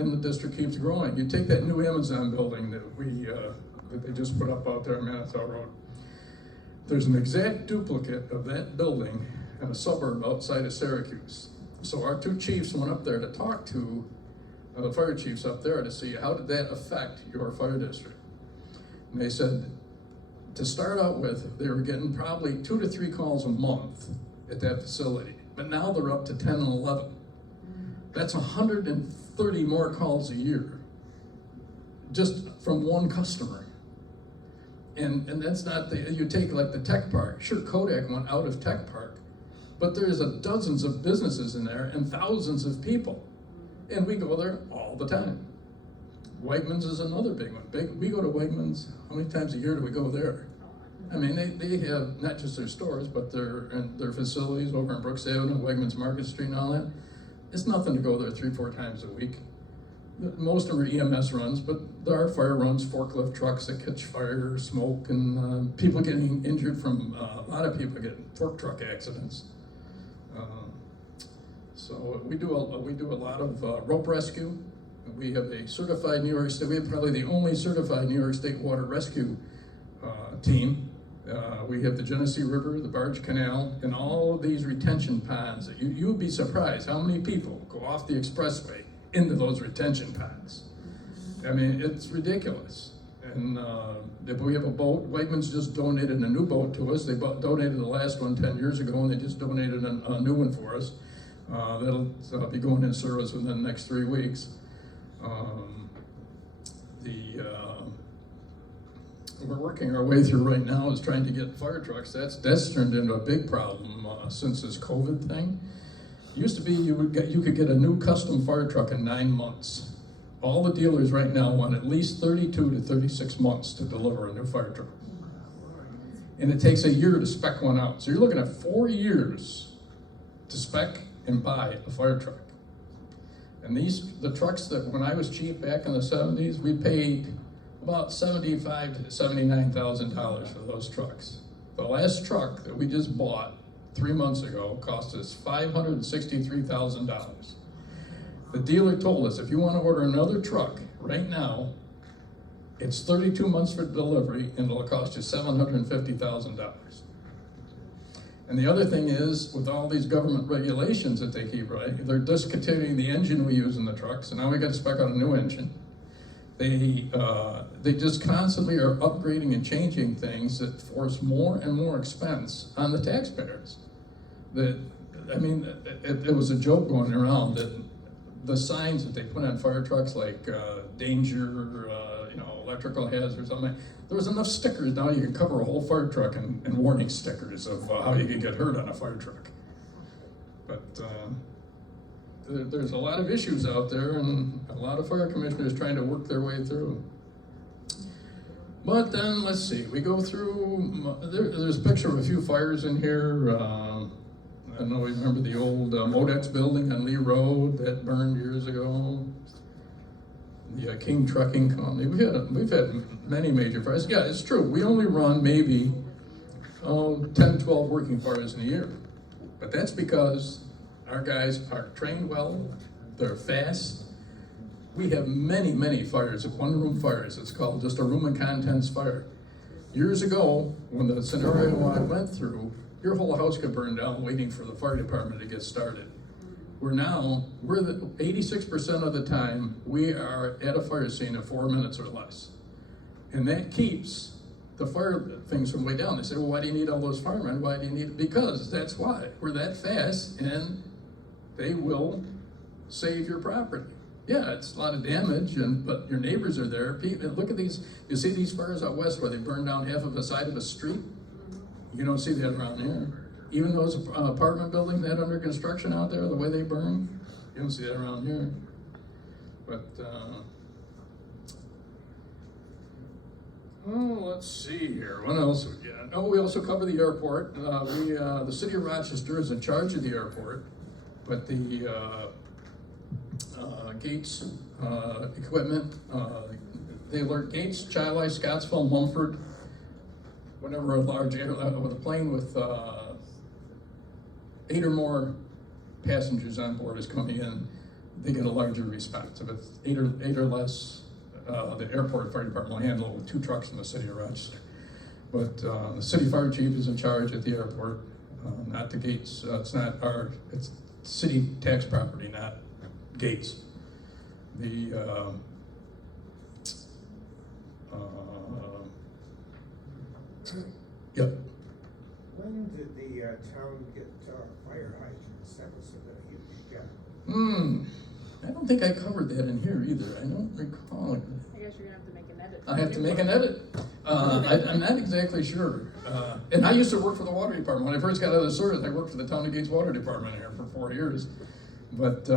And the district keeps growing. You take that new Amazon building that they just put up out there on Manitow Road. There's an exact duplicate of that building in a suburb outside of Syracuse. So our 2 chiefs went up there to talk to the fire chiefs up there to see how did that affect your fire district. And they said, to start out with, they were getting probably 2 to 3 calls a month at that facility, but now they're up to 10 and 11. That's 130 more calls a year, just from one customer. And that's not you take like the tech park. Sure, Kodak went out of tech park, but there's dozens of businesses in there and thousands of people. And we go there all the time. Wegmans is another big one. We go to Wegmans, how many times a year do we go there? I mean, they have not just their stores, but their facilities over on Brooks Avenue, Wegmans Market Street and all that. It's nothing to go there 3-4 times a week. Most of them are EMS runs, but there are fire runs, forklift trucks that catch fire, smoke, and people getting injured from, a lot of people get fork truck accidents. So we do a lot of rope rescue. We have a certified New York State, we have probably the only certified New York State water rescue team. We have the Genesee River, the Barge Canal, and all of these retention ponds. You would be surprised how many people go off the expressway into those retention ponds. I mean, it's ridiculous. And if we have a boat, Wegmans just donated a new boat to us. They donated the last one 10 years ago, and they just donated a new one for us. That'll be going in service within the next 3 weeks. We're working our way through right now is trying to get fire trucks. That's turned into a big problem since this COVID thing. It used to be you could get a new custom fire truck in 9 months. All the dealers right now want at least 32 to 36 months to deliver a new fire truck. And it takes a year to spec one out. So you're looking at 4 years to spec and buy a fire truck. And the trucks that when I was chief back in the 70s, we paid about $75,000 to $79,000 for those trucks. The last truck that we just bought 3 months ago cost us $563,000. The dealer told us if you want to order another truck right now, it's 32 months for delivery and it'll cost you $750,000. And the other thing is, with all these government regulations that they keep writing, they're discontinuing the engine we use in the trucks, and now we got to spec out a new engine. They just constantly are upgrading and changing things that force more and more expense on the taxpayers. It was a joke going around that the signs that they put on fire trucks, like danger, electrical hazards, there was enough stickers now you can cover a whole fire truck and warning stickers of how you can get hurt on a fire truck. But there's a lot of issues out there and a lot of fire commissioners trying to work their way through. But then, let's see, we go through, there's a picture of a few fires in here. I don't know, remember the old Modex building on Lee Road that burned years ago? The King Trucking Company. We've had many major fires. Yeah, it's true. We only run maybe 10, 12 working fires in a year. But that's because our guys are trained well, they're fast. We have many, many fires, one-room fires. It's called just a room and contents fire. Years ago, when the scenario I went through, your whole house could burn down waiting for the fire department to get started. We're 86% of the time, we are at a fire scene in 4 minutes or less. And that keeps the fire things from way down. They say, well, why do you need all those firemen? Why do you need, because that's why. We're that fast and they will save your property. Yeah, it's a lot of damage, but your neighbors are there. People, look at these, you see these fires out west where they burn down half of the side of a street? You don't see that around here. Even those apartment buildings that under construction out there, the way they burn, you don't see that around here. But, let's see here, what else we got? Oh, we also cover the airport. The city of Rochester is in charge of the airport, but the Gates equipment, they alert Gates, Chi-Li, Scottsville, Mumford, whenever a large with a plane with 8 or more passengers on board is coming in, they get a larger response. If it's 8 or less, the airport fire department will handle it with 2 trucks in the city of Rochester. But the city fire chief is in charge at the airport, not the Gates. It's city tax property, not Gates. Yep. When did the town get fire hydrants? That was a huge gap. I don't think I covered that in here either. I don't recall. I guess you're gonna have to make an edit. I have to make an edit. I'm not exactly sure. And I used to work for the water department. When I first got out of the service, I worked for the Town of Gates Water Department here for 4 years. But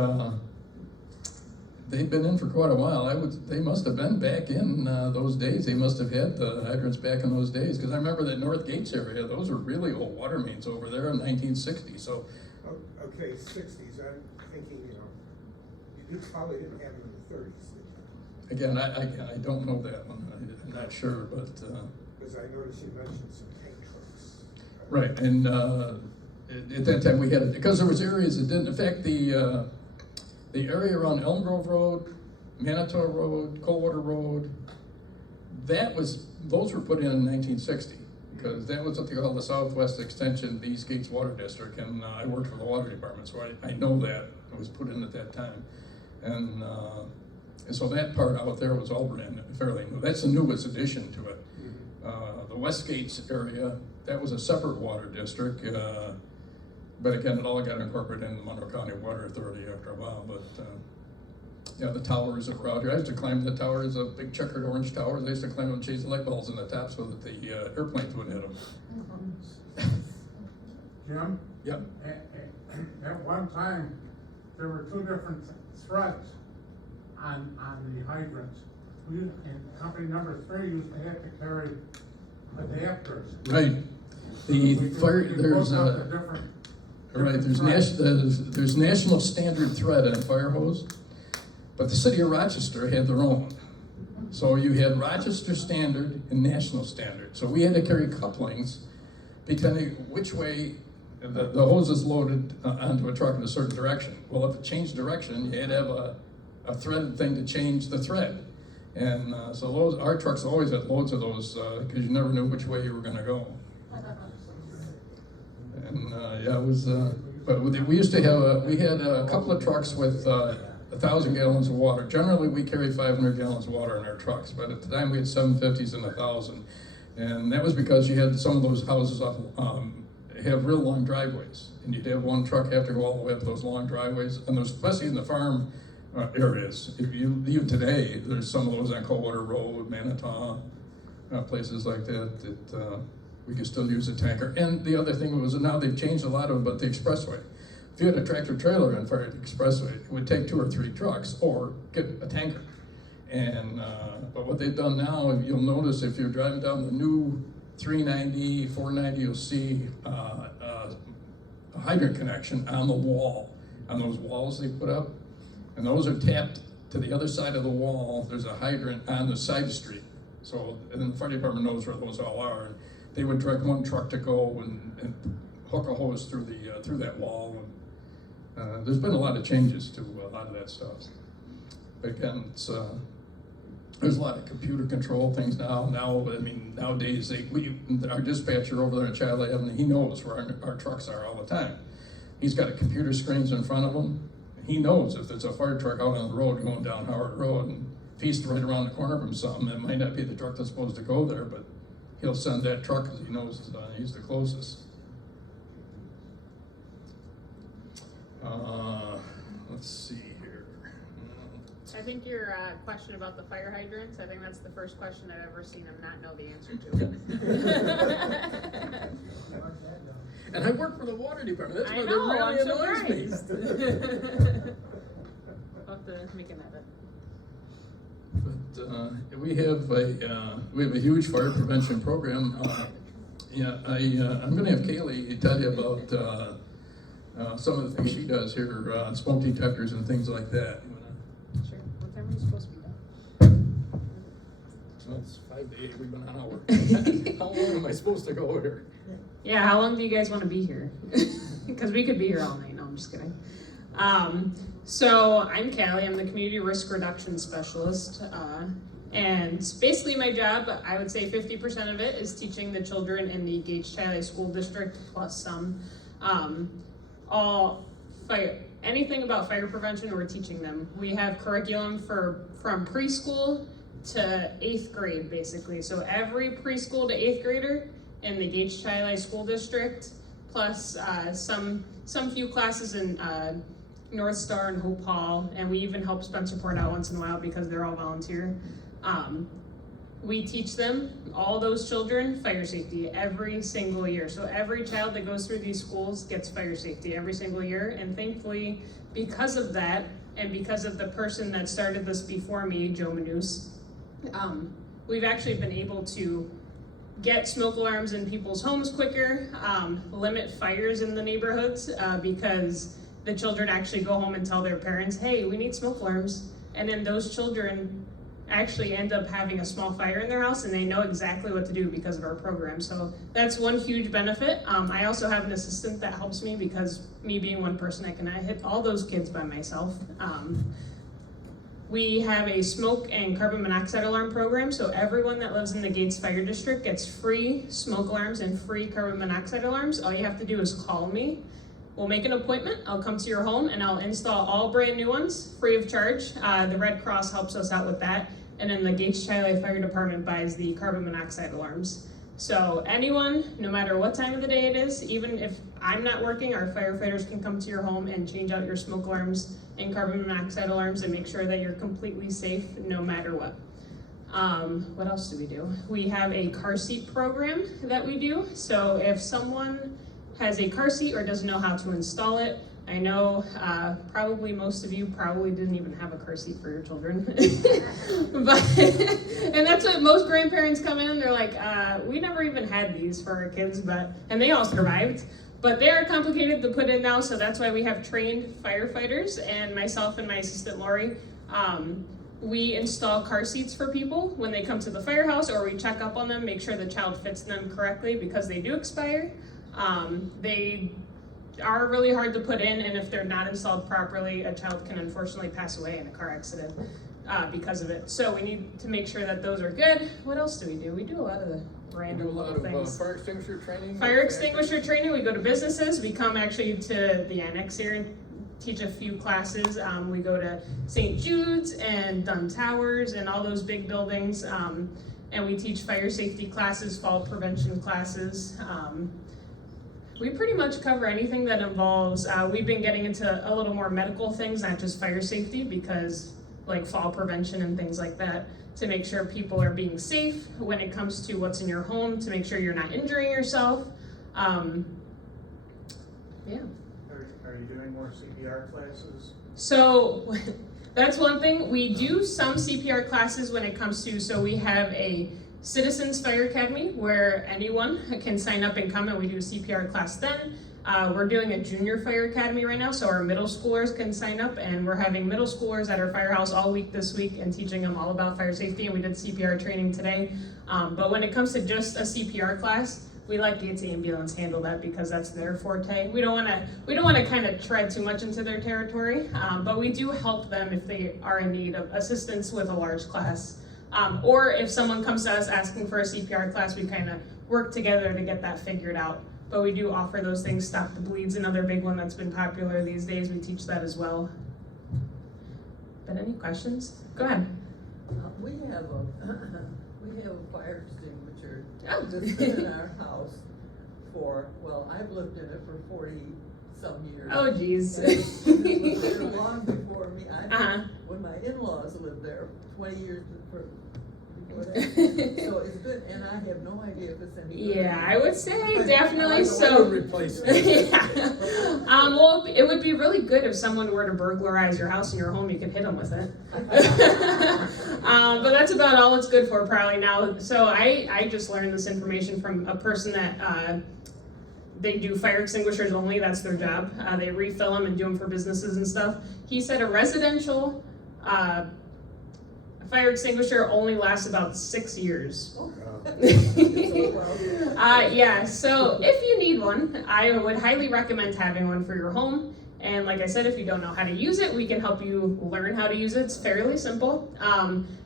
they've been in for quite a while. They must have been back in those days. They must have had the hydrants back in those days. Because I remember that North Gates area, those were really old water mains over there in 1960. So. Oh, okay, 60s. I'm thinking, you probably didn't have them in the 30s. Again, I don't know that one. I'm not sure, but. Because I noticed you mentioned some tank trucks. Right, and at that time we had, because there was areas that didn't, in fact, the area around Elm Grove Road, Manitou Road, Coldwater Road, those were put in 1960, because that was what they call the Southwest Extension of the East Gates Water District, and I worked for the water department, so I know that it was put in at that time. And so that part out there was all fairly new. That's the newest addition to it. The West Gates area, that was a separate water district, but again, it all got incorporated in the Monroe County Water Authority after a while. But yeah, the towers that were out here, I used to climb the towers, the big checkered orange towers. I used to climb them and chase the light bulbs in the top so that the airplanes wouldn't hit them. Jim? Yep. At one time, there were 2 different threads on the hydrants. And company number 3 used to have to carry adapters. Right. There's national standard thread in a fire hose, but the city of Rochester had their own. So you had Rochester standard and national standard. So we had to carry couplings depending which way the hose is loaded onto a truck in a certain direction. Well, if it changed direction, you had to have a threaded thing to change the thread. And so our trucks always had loads of those because you never knew which way you were going to go. And yeah, it was. But we used to have we had a couple of trucks with 1,000 gallons of water. Generally, we carry 500 gallons of water in our trucks, but at the time we had 750s and 1,000, and that was because you had some of those houses have real long driveways, and you'd have one truck have to go all the way up those long driveways, and those, especially in the farm areas. Even today, there's some of those on Coldwater Road, Manitou, places like that we can still use a tanker. And the other thing was, now they've changed a lot of them, but the expressway. If you had a tractor trailer on fire at the expressway, it would take 2 or 3 trucks or get a tanker. And but what they've done now, you'll notice if you're driving down the new 390, 490, you'll see a hydrant connection on the wall, on those walls they put up. And those are tapped to the other side of the wall. There's a hydrant on the side street. So, and then the fire department knows where those all are. And they would direct one truck to go and hook a hose through that wall. There's been a lot of changes to a lot of that stuff. Again, it's, there's a lot of computer control things now. I mean, nowadays, our dispatcher over there at Child Avenue, he knows where our trucks are all the time. He's got a computer screens in front of him. He knows if there's a fire truck out on the road going down Howard Road, and if he's right around the corner from something, it might not be the truck that's supposed to go there, but he'll send that truck because he knows he's the closest. Let's see here. I think your question about the fire hydrants, I think that's the first question I've ever seen him not know the answer to. And I work for the water department. That's I why know, that I'm really annoys me. surprised. I'll have to make a note of it. But we have a huge fire prevention program. I'm going to have Kaylee tell you about some of the things she does here on smoke detectors and things like that. Sure. What time are you supposed to be done? Well, it's 5 to 8. We've been an hour. How long am I supposed to go here? Yeah, how long do you guys want to be here? Because we could be here all night. No, I'm just kidding. So I'm Callie. I'm the Community Risk Reduction Specialist. And basically my job, I would say 50% of it is teaching the children in the Gage Child School District, plus some. Anything about fire prevention, we're teaching them. We have curriculum from preschool to 8th grade, basically. So every preschool to 8th grader in the Gage Child School District, plus some few classes in North Star and Hope Hall, and we even help Spencerport out once in a while because they're all volunteer. We teach them, all those children, fire safety every single year. So every child that goes through these schools gets fire safety every single year. And thankfully, because of that, and because of the person that started this before me, Joe Manus, we've actually been able to get smoke alarms in people's homes quicker, limit fires in the neighborhoods, because the children actually go home and tell their parents, hey, we need smoke alarms. And then those children actually end up having a small fire in their house, and they know exactly what to do because of our program. So that's one huge benefit. I also have an assistant that helps me because me being one person, I cannot hit all those kids by myself. We have a smoke and carbon monoxide alarm program, so everyone that lives in the Gates Fire District gets free smoke alarms and free carbon monoxide alarms. All you have to do is call me. We'll make an appointment, I'll come to your home, and I'll install all brand new ones, free of charge. The Red Cross helps us out with that. And then the Gage Child Fire Department buys the carbon monoxide alarms. So anyone, no matter what time of the day it is, even if I'm not working, our firefighters can come to your home and change out your smoke alarms and carbon monoxide alarms and make sure that you're completely safe no matter what. What else do we do? We have a car seat program that we do. So if someone has a car seat or doesn't know how to install it, I know probably most of you probably didn't even have a car seat for your children. And that's what most grandparents come in, they're like, we never even had these for our kids, and they all survived. But they are complicated to put in now, so that's why we have trained firefighters, and myself and my assistant Lori, we install car seats for people when they come to the firehouse, or we check up on them, make sure the child fits them correctly because they do expire. They are really hard to put in, and if they're not installed properly, a child can unfortunately pass away in a car accident because of it. So we need to make sure that those are good. What else do? We do a lot of the random little things. Fire extinguisher training. Fire extinguisher training. We go to businesses. We come actually to the annex here and teach a few classes. We go to St. Jude's and Dunn Towers and all those big buildings. And we teach fire safety classes, fall prevention classes. We pretty much cover anything that involves, we've been getting into a little more medical things, not just fire safety, because like fall prevention and things like that, to make sure people are being safe when it comes to what's in your home, to make sure you're not injuring yourself. Yeah. Are you doing more CPR classes? So that's one thing. We do some CPR classes when it comes to, so we have a Citizens Fire Academy where anyone can sign up and come, and we do a CPR class then. We're doing a junior fire academy right now, so our middle schoolers can sign up, and we're having middle schoolers at our firehouse all week this week and teaching them all about fire safety, and we did CPR training today. But when it comes to just a CPR class, we let Gates Ambulance handle that because that's their forte. We don't wanna kind of tread too much into their territory, but we do help them if they are in need of assistance with a large class. Or if someone comes to us asking for a CPR class, we kind of work together to get that figured out. But we do offer those things. Stop the Bleed's another big one that's been popular these days. We teach that as well. But any questions? Go ahead. We have a fire extinguisher Oh. that's been in our house for, well, I've lived in it for 40-some years. Oh, geez. And it was there long before me. Uh-huh. When my in-laws lived there, 20 years before that. So it's good, and I have no idea if it's any good. Yeah, I would say definitely I would so. replace it. Yeah. Well, it would be really good if someone were to burglarize your house and your home, you could hit them with it. But that's about all it's good for probably now. So I just learned this information from a person that they do fire extinguishers only, that's their job. They refill them and do them for businesses and stuff. He said a residential fire extinguisher only lasts about 6 years. Yeah, so if you need one, I would highly recommend having one for your home. And like I said, if you don't know how to use it, we can help you learn how to use it. It's fairly simple.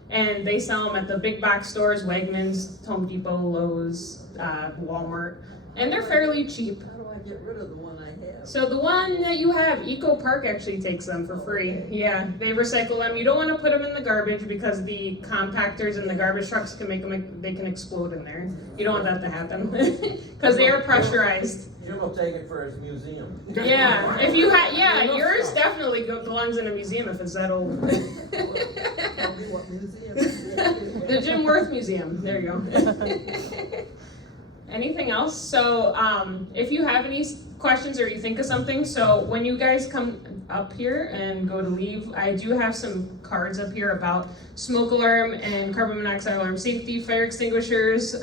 And they sell them at the big box stores, Wegmans, Home Depot, Lowe's, Walmart, and they're fairly cheap. How do I get rid of the one I have? So the one that you have, Eco Park actually takes them for free. Yeah, they recycle them. You don't want to put them in the garbage because the compactors and the garbage trucks can make them, they can explode in there. You don't want that to happen because they are pressurized. Jim will take it for his museum. Yeah, if you had, yeah, yours definitely belongs in a museum if it's that old. Tell me what museum it is. The Jim Werth Museum. There you go. Anything else? So if you have any questions or you think of something, so when you guys come up here and go to leave, I do have some cards up here about smoke alarm and carbon monoxide alarm safety, fire extinguishers,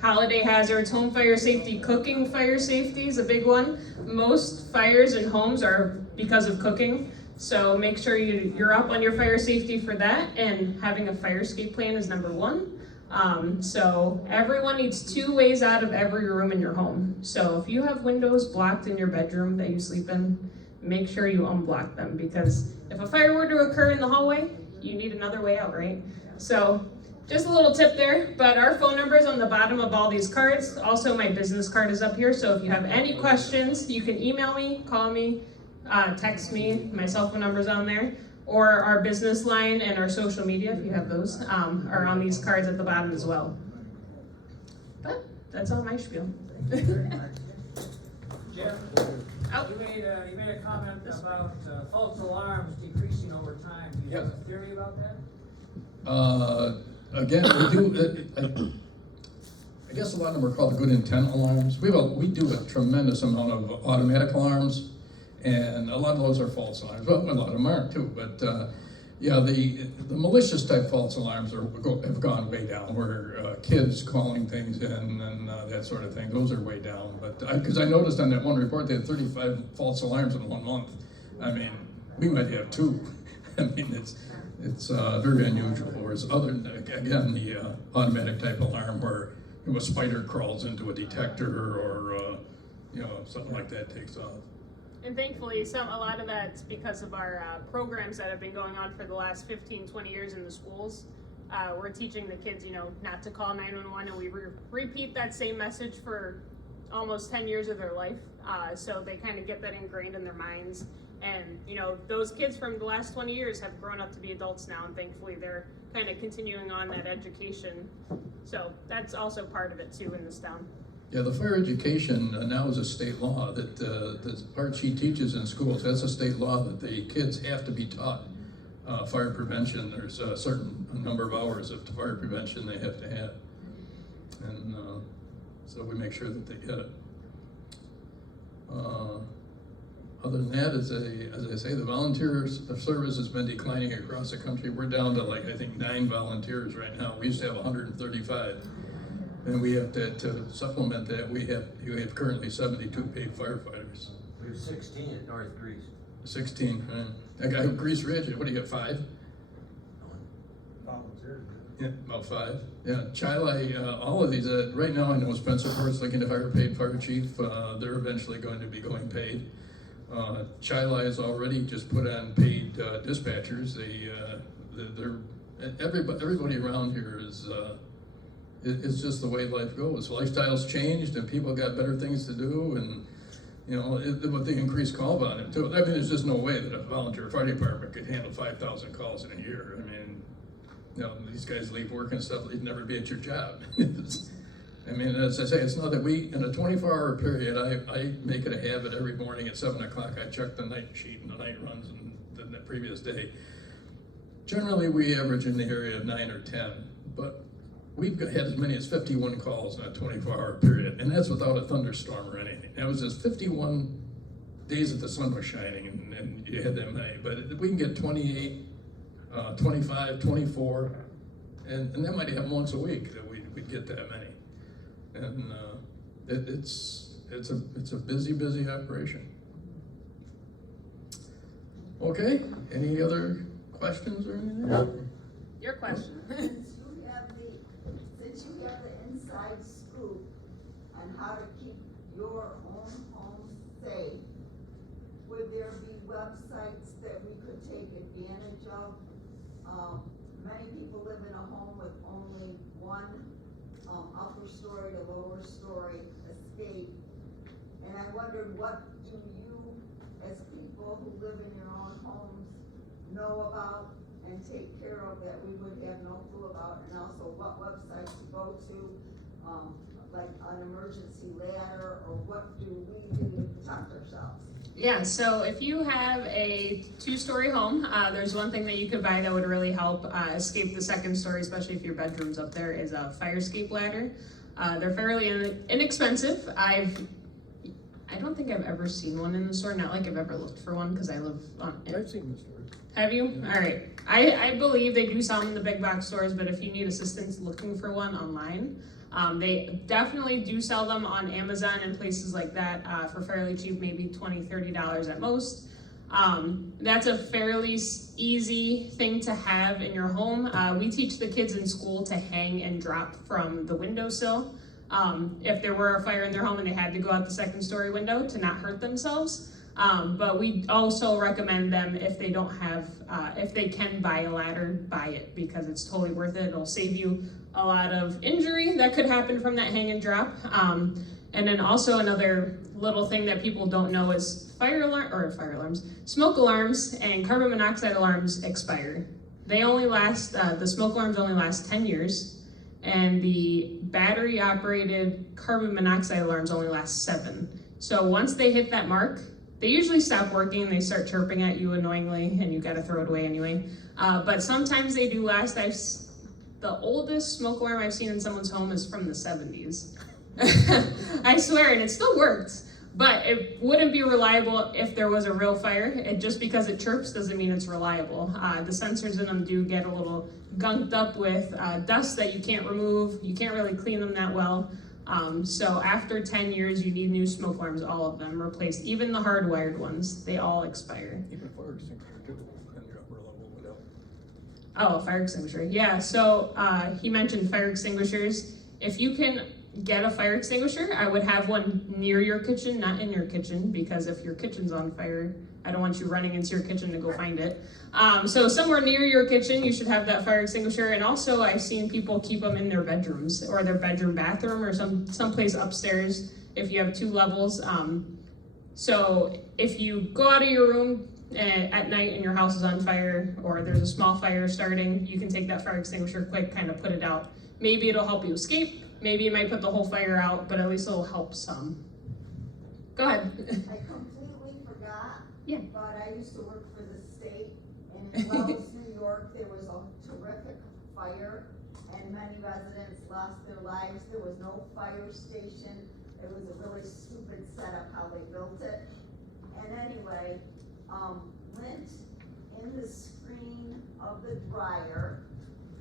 holiday hazards, home fire safety, cooking fire safety is a big one. Most fires in homes are because of cooking. So make sure you're up on your fire safety for that, and having a fire escape plan is number one. So everyone needs 2 ways out of every room in your home. So if you have windows blocked in your bedroom that you sleep in, make sure you unblock them, because if a fire were to occur in the hallway, you need another way out, right? So just a little tip there, but our phone number is on the bottom of all these cards. Also, my business card is up here, so if you have any questions, you can email me, call me, text me. My cell phone number's on there. Or our business line and our social media, if you have those, are on these cards at the bottom as well. But that's all my spiel. Thank you very much. Jeff, Oh. you made a comment about false alarms decreasing over time. Do you have a theory about that? Again, we do, I guess a lot of them are called good intent alarms. We do a tremendous amount of automatic alarms, and a lot of those are false alarms. Well, a lot of them aren't too, but yeah, the malicious type false alarms have gone way down, where kids calling things in and that sort of thing, those are way down. But because I noticed on that one report, they had 35 false alarms in 1 month. I mean, we might have 2. I mean, it's very unusual. Whereas again, the automatic type alarm where a spider crawls into a detector or something like that takes off. And thankfully, a lot of that's because of our programs that have been going on for the last 15, 20 years in the schools. We're teaching the kids, not to call 911, and we repeat that same message for almost 10 years of their life. So they kind of get that ingrained in their minds. And, those kids from the last 20 years have grown up to be adults now, and thankfully they're kind of continuing on that education. So that's also part of it too in this town. Yeah, the fire education now is a state law that the part she teaches in schools, that's a state law that the kids have to be taught fire prevention. There's a certain number of hours of fire prevention they have to have. And so we make sure that they get it. Other than that, as I say, the service has been declining across the country. We're down to I think 9 volunteers right now. We used to have 135. And we have to supplement that, we have currently 72 paid firefighters. We have 16 at North Greece. 16, right? That guy from Grease Ridge, what do you got, 5? Volunteers. Yeah, about 5. Yeah, Chile, all of these, right now I know Spencerport's looking to hire a paid fire chief. They're eventually going to be going paid. Chile has already just put on paid dispatchers. Everybody around here is, it's just the way life goes. Lifestyles changed and people got better things to do, and you know, with the increased call volume too. I mean, there's just no way that a volunteer fire department could handle 5,000 calls in a year. I mean, you know, these guys leave work and stuff, you'd never be at your job. I mean, as I say, it's not that in a 24-hour period, I make it a habit every morning at 7 o'clock, I check the night sheet and the night runs and the previous day. Generally, we average in the area of 9 or 10, but we've had as many as 51 calls in a 24-hour period, and that's without a thunderstorm or anything. That was just 51 days that the sun was shining, and you had that many. But if we can get 28, 25, 24, and that might happen once a week that we'd get that many. And it's a busy operation. Okay, any other questions or anything? Your question. Since you have the inside scoop on how to keep your own home safe, would there be websites that we could take advantage of? Many people live in a home with only one upper story to lower story escape. And I wondered, what do you, as people who live in your own homes, know about and take care of that we would have no clue about? And also what websites to go to, like an emergency ladder, or what do we do to protect ourselves? Yeah, so if you have a 2-story home, there's one thing that you could buy that would really help escape the 2nd story, especially if your bedroom's up there, is a fire escape ladder. They're fairly inexpensive. I don't think I've ever seen one in the store, not like I've ever looked for one, because I live on it. I've seen the store. Have you? Yeah. All right. I believe they do sell them in the big box stores, but if you need assistance looking for one online, they definitely do sell them on Amazon and places like that for fairly cheap, maybe $20, $30 at most. That's a fairly easy thing to have in your home. We teach the kids in school to hang and drop from the windowsill. If there were a fire in their home and they had to go out the 2nd story window, to not hurt themselves. But we also recommend them, if they don't have, if they can buy a ladder, buy it, because it's totally worth it. It'll save you a lot of injury that could happen from that hang and drop. And then also another little thing that people don't know is smoke alarms and carbon monoxide alarms expire. They only last, the smoke alarms only last 10 years, and the battery operated carbon monoxide alarms only last 7. So once they hit that mark, they usually stop working and they start chirping at you annoyingly, and you gotta throw it away anyway. But sometimes they do last. The oldest smoke alarm I've seen in someone's home is from the 70s. I swear, and it still works, but it wouldn't be reliable if there was a real fire. Just because it chirps doesn't mean it's reliable. The sensors in them do get a little gunked up with dust that you can't remove. You can't really clean them that well. So after 10 years, you need new smoke alarms, all of them replaced, even the hardwired ones. They all expire. Even fire extinguisher too, and your upper level window. Oh, a fire extinguisher. Yeah, so he mentioned fire extinguishers. If you can get a fire extinguisher, I would have one near your kitchen, not in your kitchen, because if your kitchen's on fire, I don't want you running into your kitchen to go find it. So somewhere near your kitchen, you should have that fire extinguisher. And also, I've seen people keep them in their bedrooms or their bedroom bathroom or someplace upstairs if you have 2 levels. So if you go out of your room at night and your house is on fire, or there's a small fire starting, you can take that fire extinguisher quick, kind of put it out. Maybe it'll help you escape. Maybe it might put the whole fire out, but at least it'll help some. Go ahead. I completely forgot. Yeah. But I used to work for the state, and in Wells, New York, there was a terrific fire, and many residents lost their lives. There was no fire station. It was a really stupid setup how they built it. And anyway, lint in the screen of the dryer,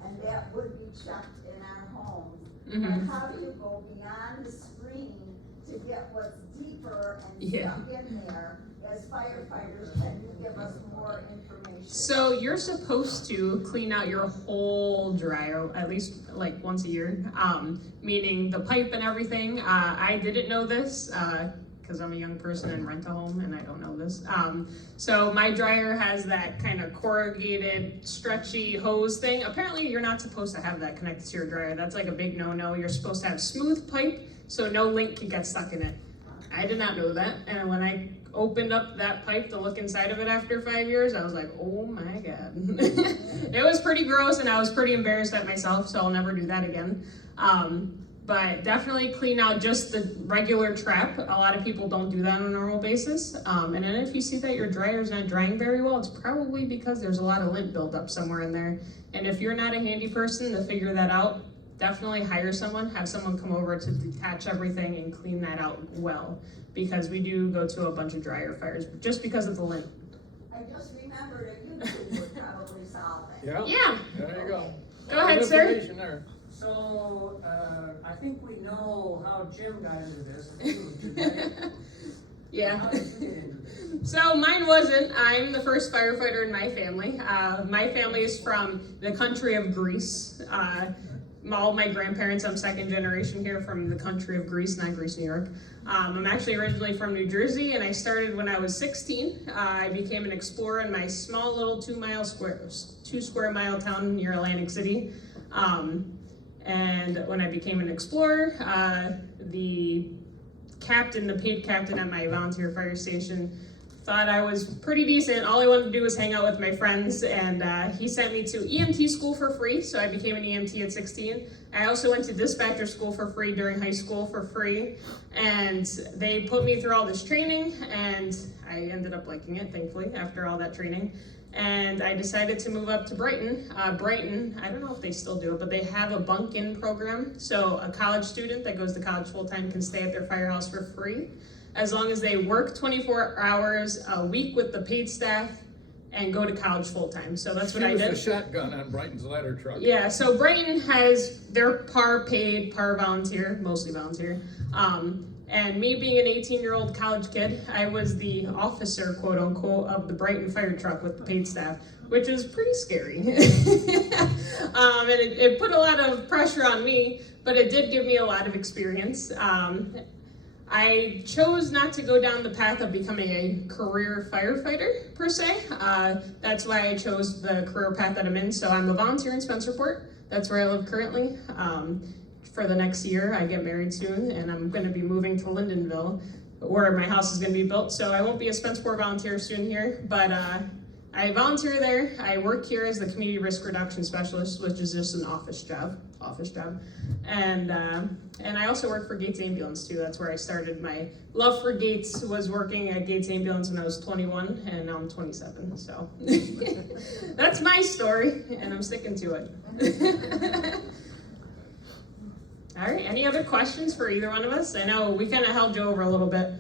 and that would be checked in our homes. Mm-hmm. But how do you go beyond the screen to get what's deeper and Yeah. stuck in there? As firefighters, can you give us more information So you're supposed to clean out your whole dryer at least like once a year, meaning the pipe and everything. I didn't know this because I'm a young person and rent a home and I don't know this. So my dryer has that kind of corrugated, stretchy hose thing. Apparently you're not supposed to have that connected to your dryer. That's like a big no-no. You're supposed to have smooth pipe so no link can get stuck in it. I did not know that, and when I opened up that pipe to look inside of it after 5 years, I was like, oh my God. It was pretty gross and I was pretty embarrassed at myself, so I'll never do that again. But definitely clean out just the regular trap. A lot of people don't do that on a normal basis. And then if you see that your dryer's not drying very well, it's probably because there's a lot of lint buildup somewhere in there. And if you're not a handy person to figure that out, definitely hire someone, have someone come over to detach everything and clean that out well, because we do go to a bunch of dryer fires just because of the lint. I just remembered that YouTube would probably solve it. Yeah. There you go. Go ahead, sir. Information there. So, I think we know how Jim got into this. Did that- Yeah. How did you get into this? So mine wasn't. I'm the first firefighter in my family. My family is from the country of Greece. All my grandparents, I'm second generation here from the country of Greece, not Greece, New York. I'm actually originally from New Jersey, and I started when I was 16. I became an explorer in my small little 2 square mile town near Atlantic City. And when I became an explorer, the paid captain at my volunteer fire station, thought I was pretty decent. All I wanted to do was hang out with my friends, and he sent me to EMT school for free, so I became an EMT at 16. I also went to dispatcher school for free during high school for free, and they put me through all this training, and I ended up liking it, thankfully, after all that training. And I decided to move up to Brighton. Brighton, I don't know if they still do it, but they have a bunk-in program, so a college student that goes to college full-time can stay at their firehouse for free, as long as they work 24 hours a week with the paid staff and go to college full-time. So that's what I did. She was the shotgun on Brighton's ladder truck. Yeah, so Brighton has their par paid, par volunteer, mostly volunteer. And me being an 18-year-old college kid, I was the officer, quote unquote, of the Brighton fire truck with the paid staff, which is pretty scary. And it put a lot of pressure on me, but it did give me a lot of experience. I chose not to go down the path of becoming a career firefighter, per se. That's why I chose the career path that I'm in. So I'm a volunteer in Spencerport. That's where I live currently. For the next year, I get married soon, and I'm gonna be moving to Lindenville, where my house is gonna be built. So I won't be a Spencerport volunteer soon here, but I volunteer there. I work here as the community risk reduction specialist, which is just an office job. And I also work for Gates Ambulance too. That's where I started. My love for Gates was working at Gates Ambulance when I was 21, and now I'm 27. So that's my story, and I'm sticking to it. All right, any other questions for either one of us? I know we kind of held you over a little bit.